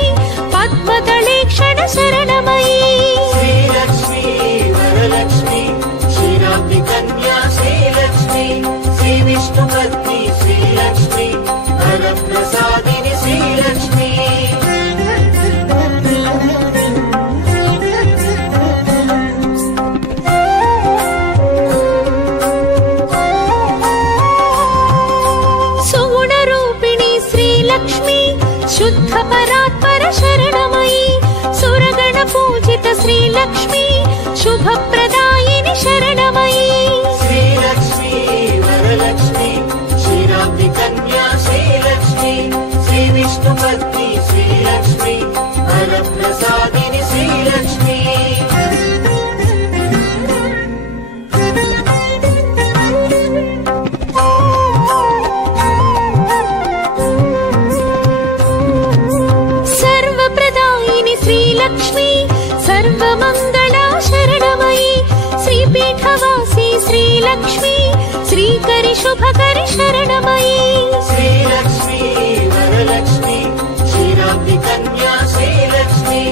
पद्मदलेक्षण शरणमयी श्रीलक्ष्मी वरलक्ष्मी क्षीराब्धि कन्या श्रीलक्ष्मी श्रीविष्णुपत्नी श्रीलक्ष्मी वरप्रसादिनी श्रीलक्ष्मी लक्ष्मी शुद्ध परात्पर शरणमयी सुरगण पूजित श्रीलक्ष्मी शुभप्रदायिनी शरणमयी श्रीलक्ष्मी वरलक्ष्मी क्षीराब्धि कन्या श्रीलक्ष्मी श्रीविष्णुपत्नी श्रीलक्ष्मी वरप्रसादिनी श्रीलक्ष्मी श्रीलक्ष्मी सर्वमङ्गला शरणमयी श्रीपीठवासी श्रीलक्ष्मी श्रीकरि शुभकरि शरणमयी श्रीलक्ष्मी वरलक्ष्मी क्षीराब्धि कन्या श्रीलक्ष्मी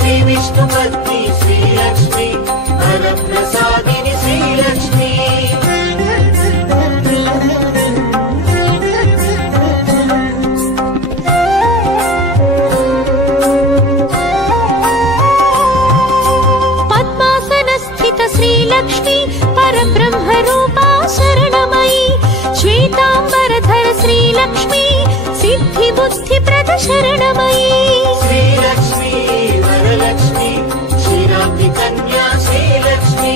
श्रीविष्णुपत्नी श्रीलक्ष्मी वरप्रसादिनी श्रीलक्ष्मी श्रीलक्ष्मी परब्रह्मरूपा शरणमयी श्वेताम्बरधर श्रीलक्ष्मी सिद्धिबुद्धिप्रद शरणमयी श्रीलक्ष्मी वरलक्ष्मी क्षीराब्धि कन्या श्रीलक्ष्मी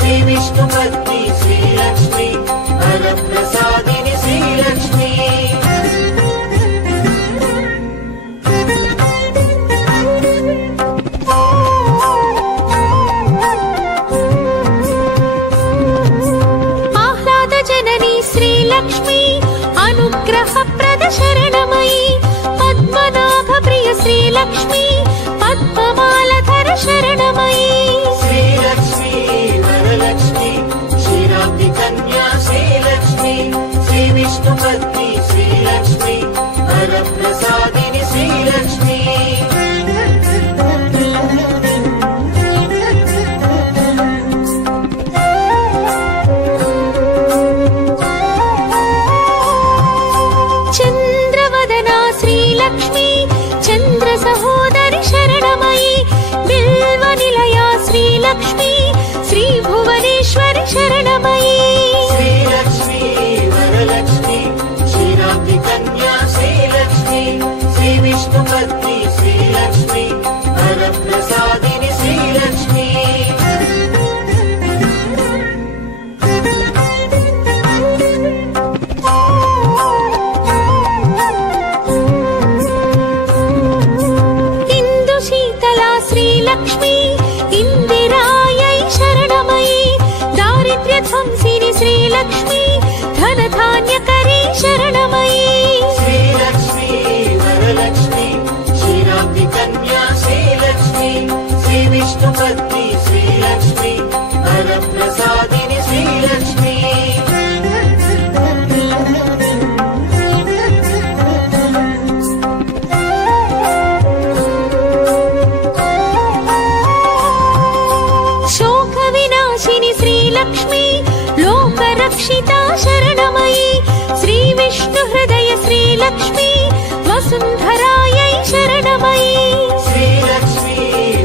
श्रीविष्णुपत्नी श्रीलक्ष्मी वरप्रसादिनी श्रीलक्ष्मी श्रीलक्ष्मी अनुग्रहप्रद शरणमयी पद्मनाभप्रिय श्रीलक्ष्मी पद्ममालधर शरणमयी श्रीलक्ष्मी वरलक्ष्मी क्षीराब्धि कन्या श्रीलक्ष्मी श्रीलक्ष्मी इन्दिरायै शरणमयी दारिद्र्यध्वंसिनि श्रीलक्ष्मी धनधान्यकरी शरणमयी श्रीलक्ष्मी वरलक्ष्मी क्षीराब्धि कन्या श्रीलक्ष्मी श्रीविष्णुपत्नी श्रीलक्ष्मी वरप्रसादिनि श्रीलक्ष्मी शोकविनाशिनि श्रीलक्ष्मी लोकरक्षिता शरणमयी श्रीविष्णुहृदय श्रीलक्ष्मी वसुन्धरायै शरणमयी श्रीलक्ष्मी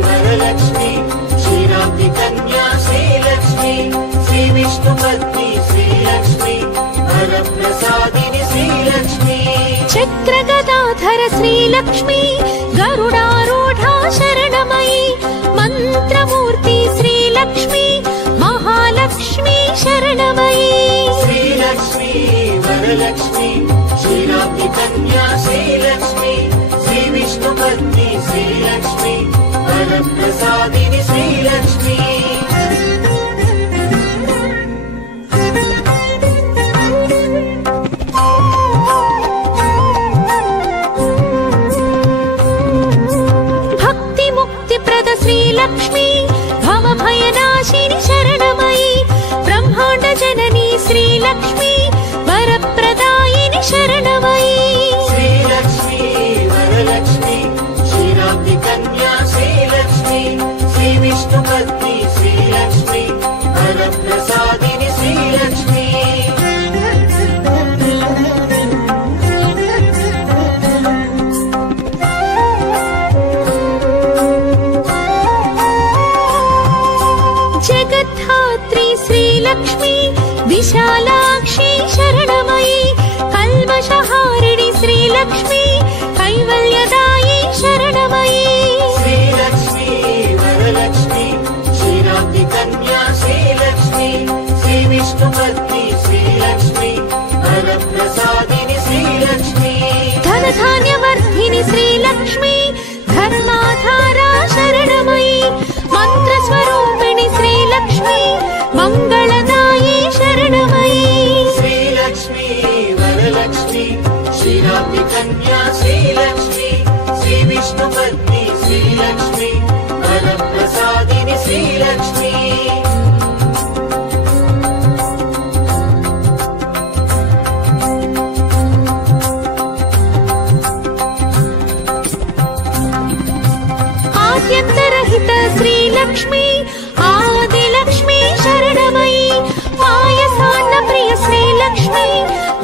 वरलक्ष्मी क्षीराब्धि कन्या श्रीलक्ष्मी श्रीविष्णुपत्नी श्रीलक्ष्मी वरप्रसादिनि श्रीलक्ष्मी चक्रगदाधर श्रीलक्ष्मी गरुडारूढा शरणमयी मन्त्रमूर्ति श्रीलक्ष्मी महालक्ष्मी शरणमयी श्रीलक्ष्मी वरलक्ष्मी क्षीराब्धि कन्या श्रीलक्ष्मी श्रीविष्णुपत्नी श्रीलक्ष्मी वरप्रसादिनि श्रीलक्ष्मी भक्तिमुक्तिप्रद श्रीलक्ष्मी भवभयनाशिनि शरणमयी ब्रह्माण्ड जननी श्रीलक्ष्मी वरप्रदायिनि शरणमयी श्रीलक्ष्मी वरलक्ष्मी क्षीराब्धि कन्या श्रीलक्ष्मी श्रीविष्णुपत्नी श्रीलक्ष्मी वरप्रसादिनि श्रीलक्ष्मी जगद्धात्री श्रीलक्ष्मी विशालाक्षी शरणमयी कल्मषहारिणि श्रीलक्ष्मी कैवल्यदायी शरणमयी श्रीलक्ष्मी वरलक्ष्मी क्षीराब्धि कन्या श्रीलक्ष्मी श्रीविष्णुपत्नी श्रीलक्ष्मी वरप्रसादिनि श्रीलक्ष्मी धनधान्यवर्धिनि श्रीलक्ष्मी धर्माधारा शरणमयी मन्त्रस्वरूपिणि श्रीलक्ष्मी मङ्गलदायी शरणमयी श्रीलक्ष्मी वरलक्ष्मी क्षीराब्धि कन्या श्रीलक्ष्मी श्रीविष्णुपत्नी श्रीलक्ष्मी वरप्रसादिनि श्रीलक्ष्मी आद्यन्तरहित श्रीलक्ष्मी आदिलक्ष्मी शरणमयी पायसान्नप्रिय श्रीलक्ष्मी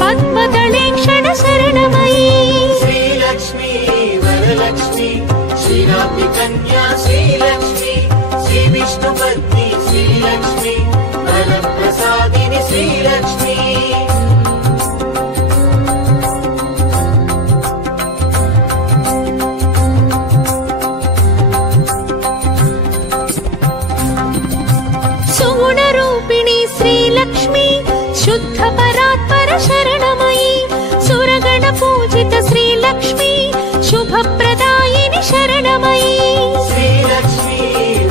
पद्मदलेक्षण शरणमयी श्रीलक्ष्मी वरलक्ष्मी क्षीराब्धि कन्या श्रीलक्ष्मी श्रीविष्णुपत्नी श्रीलक्ष्मी वरप्रसादिनि श्रीलक्ष्मी सुगुणरूपिणी श्रीलक्ष्मी शुद्ध परात्पर शरणमयी सुरगणपूजित श्रीलक्ष्मी शुभप्रदायिनि शरणमयी श्रीलक्ष्मी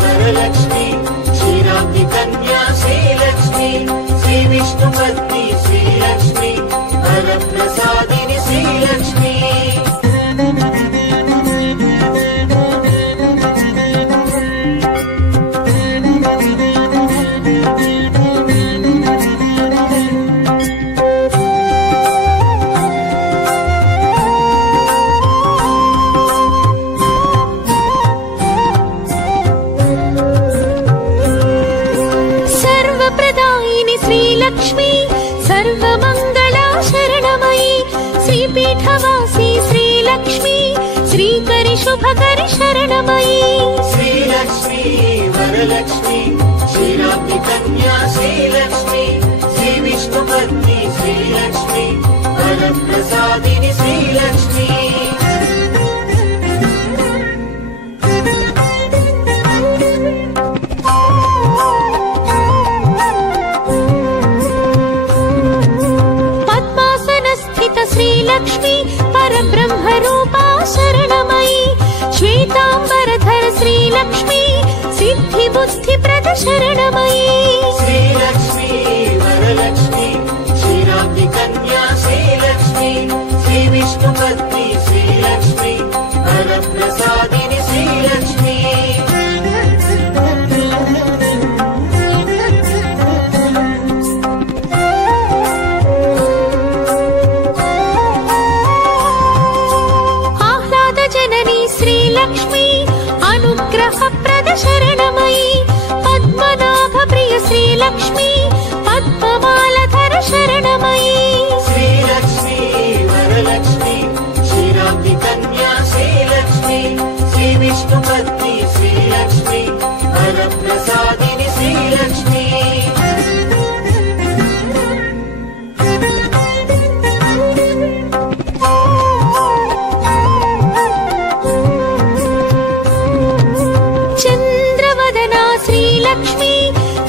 वरलक्ष्मी क्षीराब्धि कन्या श्रीलक्ष्मी श्रीविष्णुपत्नी श्रीलक्ष्मी वरप्रसादिनि श्रीलक्ष्मी सर्वप्रदायिनि श्रीलक्ष्मी सर्वमङ्गला शरणमयी श्रीपीठवासी श्रीलक्ष्मी श्रीकरि शुभकरि शरणमयी श्रीलक्ष्मी वरलक्ष्मी क्षीराब्धि कन्या श्रीलक्ष्मी श्रीविष्णुपत्नी श्रीलक्ष्मी वरप्रसादिनि श्रीलक्ष्मी श्रीलक्ष्मी परब्रह्मरूपा शरणमयी श्वेताम्बरधर श्रीलक्ष्मी बुद्धिप्रद शरणमयी श्रीलक्ष्मी वरलक्ष्मी क्षीराब्धि कन्या श्रीलक्ष्मी श्रीविष्णुपत्नी श्रीलक्ष्मी वरप्रसादिनी श्रीलक्ष्मी श्रीलक्ष्मी अनुग्रहप्रद शरणमयी पद्मनाभ प्रिय श्रीलक्ष्मी पद्ममालधर शरणमयी श्रीलक्ष्मी वरलक्ष्मी क्षीराब्धि कन्या श्रीलक्ष्मी श्रीविष्णुपत्नी श्रीलक्ष्मी वरप्रसादिनी श्रीलक्ष्मी श्रीलक्ष्मी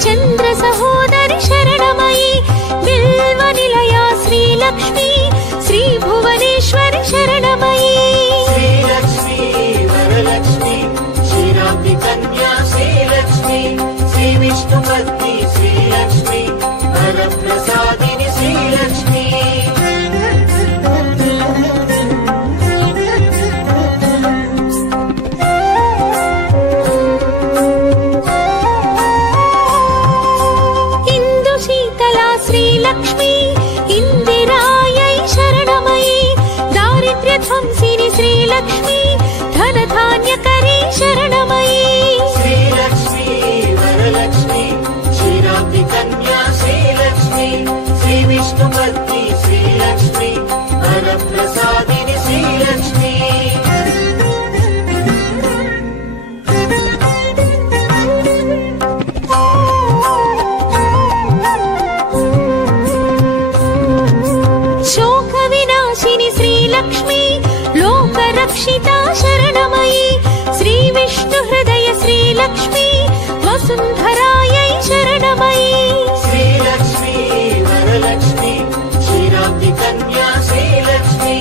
चंद्र सहोदरि शरणमयी बिल्वनिलया श्रीलक्ष्मी श्री भुवनेश्वरि शरणमयी श्रीलक्ष्मी वरलक्ष्मी क्षीराब्धि कन्या श्रीलक्ष्मी श्रीविष्णुपत्नी श्रीलक्ष्मी वरप्रसादिनी श्रीलक्ष्मी श्रीलक्ष्मी इंदिरायै शरणमयी दारिद्र्यध्वंसिनी श्रीलक्ष्मी धनधान्यकरी शरणमयी श्रीलक्ष्मी वरलक्ष्मी क्षीराब्धि कन्या श्रीलक्ष्मी श्रीविष्णुपत्नी श्रीलक्ष्मी वरप्रसादिनी श्रीलक्ष्मी श्रीलक्ष्मी लोकरक्षिता शरणमयी श्रीविष्णुहृदय श्रीलक्ष्मी वसुन्धरायै शरणमयी श्रीलक्ष्मी वरलक्ष्मी क्षीराब्धि कन्या श्रीलक्ष्मी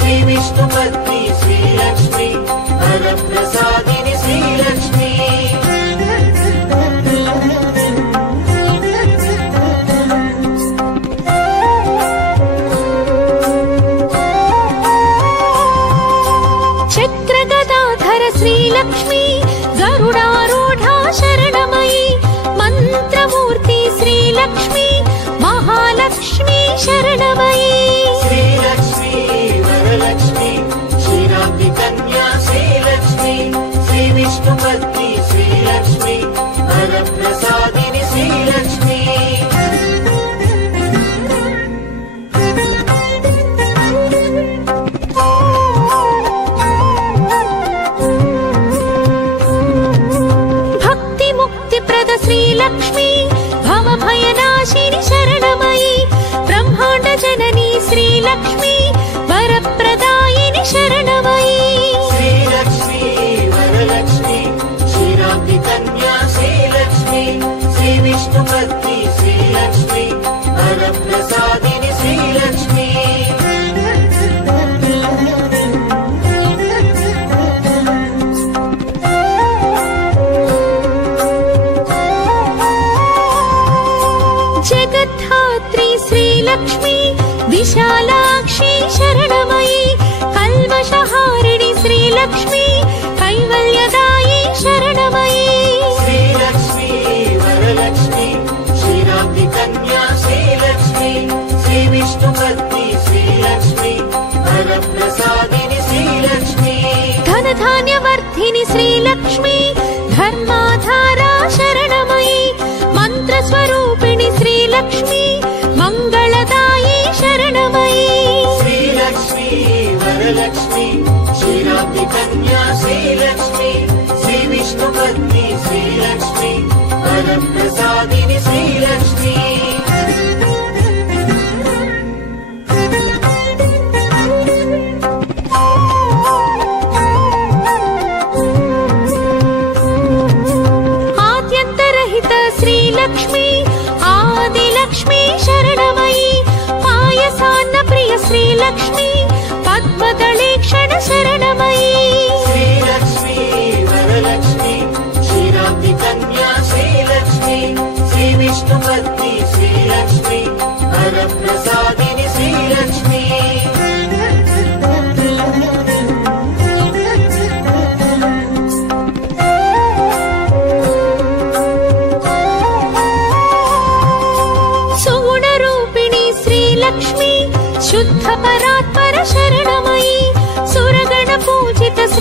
श्रीविष्णुपत्नी श्रीलक्ष्मी वरप्रसादिनी श्रीलक्ष्मी श्रीलक्ष्मी गरुडारूढा शरणमयी मंत्रमूर्ति श्रीलक्ष्मी महालक्ष्मी शरणमयी श्रीलक्ष्मी वरलक्ष्मी क्षीराब्धि कन्या श्रीलक्ष्मी श्रीविष्णुपत्नी श्रीलक्ष्मी वरप्रसादिनी श्रीलक्ष्मी श्रीलक्ष्मी भवभयनाशिनी शरणमयी ब्रह्मांड जननी श्रीलक्ष्मी वरप्रदायिनी शरणमयी श्रीलक्ष्मी वरलक्ष्मी क्षीराब्धि कन्या श्रीलक्ष्मी श्रीविष्णुपत्नी श्रीलक्ष्मी वरप्रसादिनी श्रीलक्ष्मी जगद्धात्री श्रीलक्ष्मी विशालाक्षी शरणमयी कल्मषहारिणी श्रीलक्ष्मी कैवल्यदायी शरणमयी श्रीलक्ष्मी वरलक्ष्मी क्षीराब्धि कन्या श्रीलक्ष्मी श्रीविष्णुपत्नी श्रीलक्ष्मी वरप्रसादिनी श्रीलक्ष्मी धनधान्यवर्धिनी श्रीलक्ष्मी धर्माधारा शरणमयी मंत्रस्वरूपिणी श्रीलक्ष्मी मंगलदायी शरणमयी श्रीलक्ष्मी वरलक्ष्मी क्षीराब्धि कन्या श्रीलक्ष्मी श्रीविष्णुपत्नी श्रीलक्ष्मी वरप्रसादिनी श्रीलक्ष्मी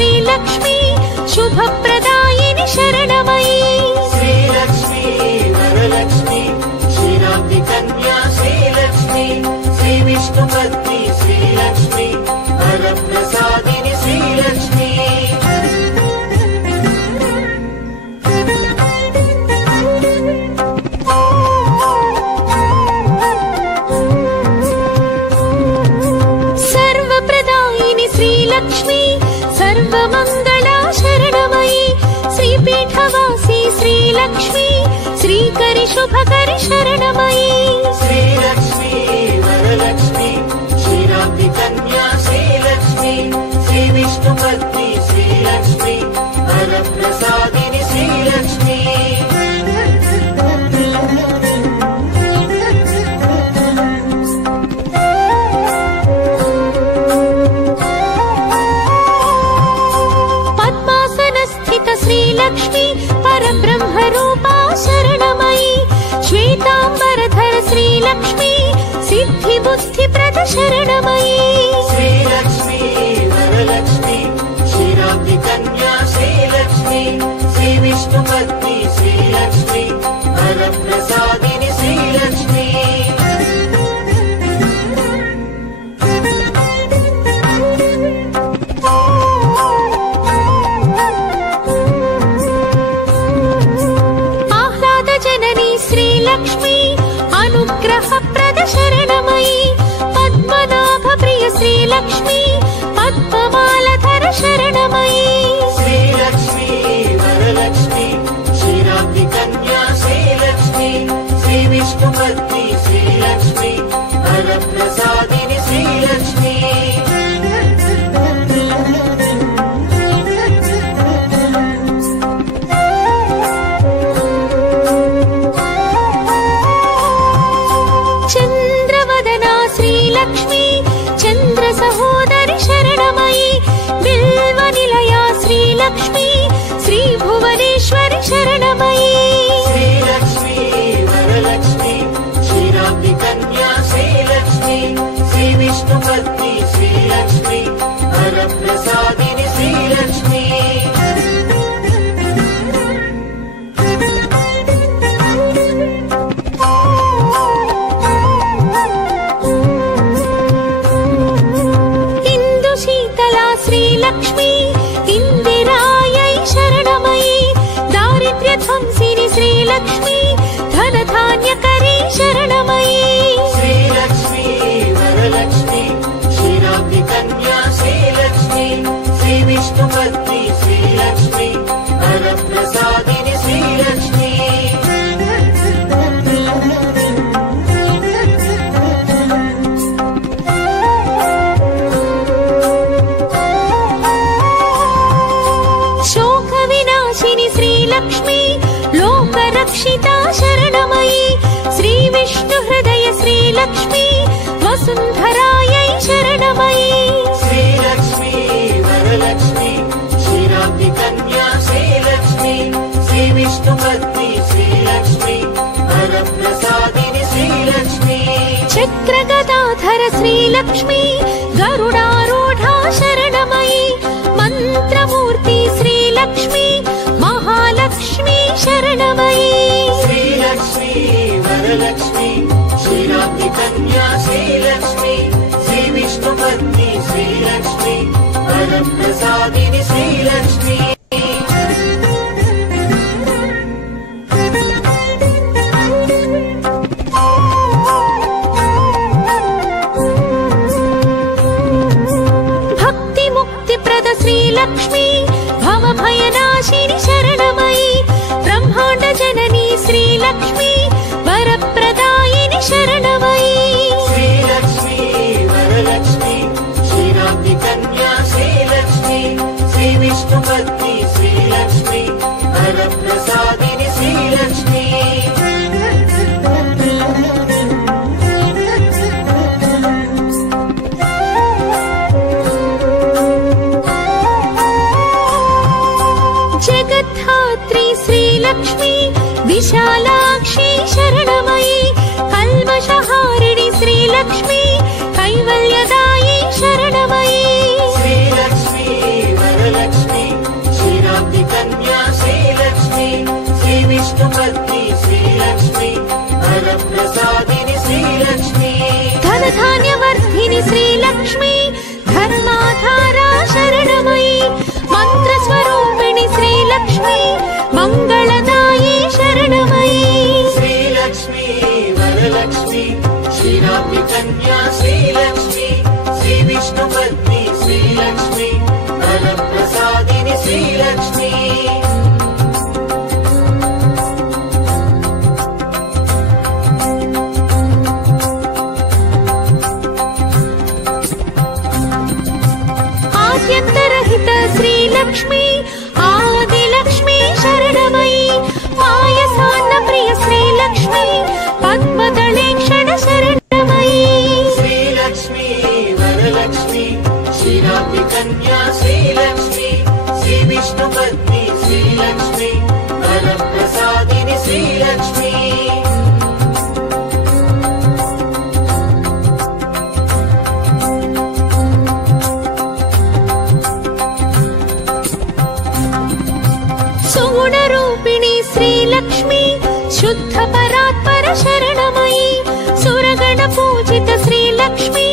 श्रीलक्ष्मी शुभप्रदायिनि शरणमयी श्रीलक्ष्मी वरलक्ष्मी क्षीराब्धिकन्या श्रीलक्ष्मी श्रीविष्णुपत्नी श्रीलक्ष्मी वरप्रसादिनि श्रीलक्ष्मी सर्वप्रदायिनि श्रीलक्ष्मी सर्वमङ्गला शरणमयी श्रीपीठवासी श्रीलक्ष्मी श्रीकरि शुभकरि शरणमयी श्रीलक्ष्मी वरलक्ष्मी क्षीराब्धिकन्या श्रीलक्ष्मी श्रीविष्णुपत्नी श्रीलक्ष्मी वरप्रसादिनि श्रीलक्ष्मी श्रीलक्ष्मी परब्रह्मरूपा शरणमयी श्वेताम्बरधर श्रीलक्ष्मी सिद्धिबुद्धिप्रद शरणमयी श्रीलक्ष्मी वरलक्ष्मी क्षीराब्धिकन्या श्रीलक्ष्मी श्रीविष्णुपत्नी श्रीलक्ष्मी वरप्रसादिनि श्रीलक्ष्मी श्रीलक्ष्मी अनुग्रहप्रद शरणमयी पद्मनाभप्रिय श्रीलक्ष्मी पद्ममालधर शरणमयी श्रीलक्ष्मी वरलक्ष्मी क्षीराब्धिकन्या श्रीलक्ष्मी श्रीविष्णुपत्नी श्रीलक्ष्मी वरप्रसादिनि श्रीलक्ष्मी श्रीलक्ष्मी चंद्र सहोदरि शरणमयी बिल्वनिलया श्रीलक्ष्मी श्री भुवनेश्वरि शरणमयी श्रीलक्ष्मी वरलक्ष्मी क्षीराब्धिकन्या श्रीलक्ष्मी श्रीविष्णुपत्नी श्रीलक्ष्मी वरप्रसादिनि श्रीलक्ष्मी श्रीलक्ष्मी इंदिरायै शरणमयी दारिद्र्यध्वंसिनि श्रीलक्ष्मी धनधान्यकरी शरणमयी श्रीलक्ष्मी वरलक्ष्मी क्षीराब्धिकन्या श्रीलक्ष्मी श्रीविष्णुपत्नी श्रीलक्ष्मी वरप्रसादिनि श्रीलक्ष्मी श्रीलक्ष्मी लोकरक्षिता शरणमयी श्रीविष्णुहृदय श्रीलक्ष्मी वसुन्धरायै शरणमयी श्रीलक्ष्मी वरलक्ष्मी क्षीराब्धिकन्या श्रीलक्ष्मी श्रीविष्णुपत्नी श्रीलक्ष्मी वरप्रसादिनि श्रीलक्ष्मी चक्रगदाधर श्रीलक्ष्मी गरुडारूढा शरणमयी मन्त्रमूर्ति श्रीलक्ष्मी महालक्ष्मी शरणमयी श्रीलक्ष्मी वरलक्ष्मी क्षीराब्धिकन्या श्रीलक्ष्मी श्रीविष्णुपत्नी श्रीलक्ष्मी वरप्रसादिनि श्रीलक्ष्मी भक्तिमुक्तिप्रद श्रीलक्ष्मी भवभयनाशिनि शरणमयी ब्रह्माण्ड जननी श्रीलक्ष्मी वरप्रदायिनि शरणमयी श्रीलक्ष्मी वरलक्ष्मी क्षीराब्धिकन्या श्रीलक्ष्मी श्रीविष्णुपत्नी श्रीलक्ष्मी वरप्रसादिनि श्रीलक्ष्मी जगद्धात्री श्रीलक्ष्मी विशालाक्षी शरणमयी कल्मषहारिणि श्रीलक्ष्मी कैवल्यदायी शरणमयी श्रीलक्ष्मी वरलक्ष्मी శ్రీలక్ష్మి ఆద్యంతరహిత శ్రీలక్ష్మి ఆదిలక్ష్మి శరణమయి పాయసాన్న ప్రియ శ్రీలక్ష్మి పద్మదళేక్షణ శరణమయి శ్రీలక్ష్మి వరలక్ష్మి క్షీరాబ్ది కన్యా శ్రీలక్ష్మి శ్రీ విష్ణు పత్ని శ్రీలక్ష్మి వరప్రసాదిని శ్రీలక్ష్మి సుగుణరూపిణి శ్రీలక్ష్మి శుద్ధ పరాత్పర శరణమయి సురగణ పూజిత శ్రీలక్ష్మి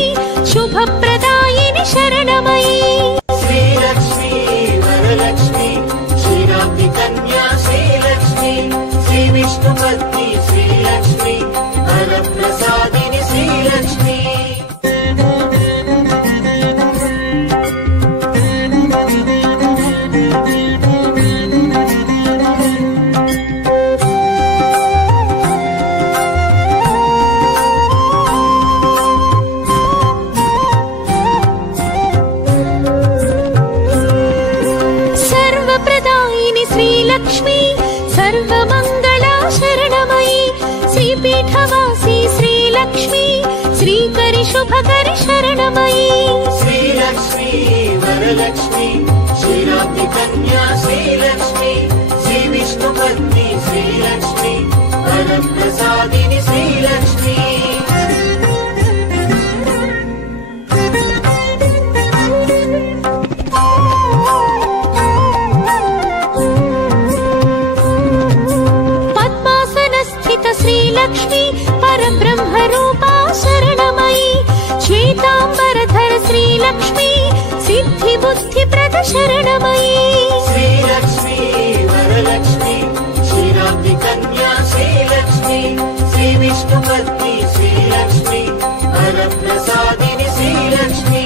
శుభప్రదాయిని శరణమయి శ్రీలక్ష్మి వరలక్ష్మి క్షీరాబ్ది కన్యా శ్రీలక్ష్మి శ్రీ విష్ణు పత్ని శ్రీలక్ష్మి వరప్రసాదిని శ్రీలక్ష్మి సర్వప్రదాయిని శ్రీలక్ష్మి సర్వమంగళా శరణమయి శ్రీపీఠవాసి శ్రీలక్ష్మి శ్రీకరి శుభకరి శరణమయి శ్రీలక్ష్మి వరలక్ష్మి క్షీరాబ్ది కన్యా శ్రీలక్ష్మి శ్రీ విష్ణు పత్ని శ్రీలక్ష్మి వరప్రసాదిని శ్రీలక్ష్మి పద్మాసనస్థిత శ్రీలక్ష్మి పరబ్రహ్మ రూపా శరణమయి శ్వేతాంబరధర శ్రీలక్ష్మి సిద్ధి బుద్ధి ప్రద శరణమయి శ్రీలక్ష్మి వరలక్ష్మి క్షీరాబ్ది కన్యా శ్రీలక్ష్మి శ్రీ విష్ణు పత్ని శ్రీలక్ష్మి వరప్రసాదిని శ్రీలక్ష్మి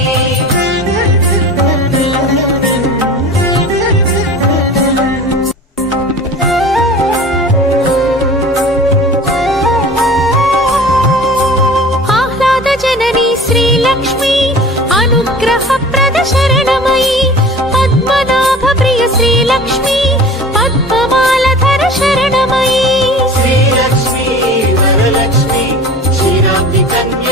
ఆహ్లాద జనని శ్రీలక్ష్మి అనుగ్రహ ప్రద శరణమయి పద్మనాభ ప్రియ శ్రీలక్ష్మి పద్మమాలధర శరణమయి శ్రీలక్ష్మి వరలక్ష్మి క్షీరాబ్ది కన్యా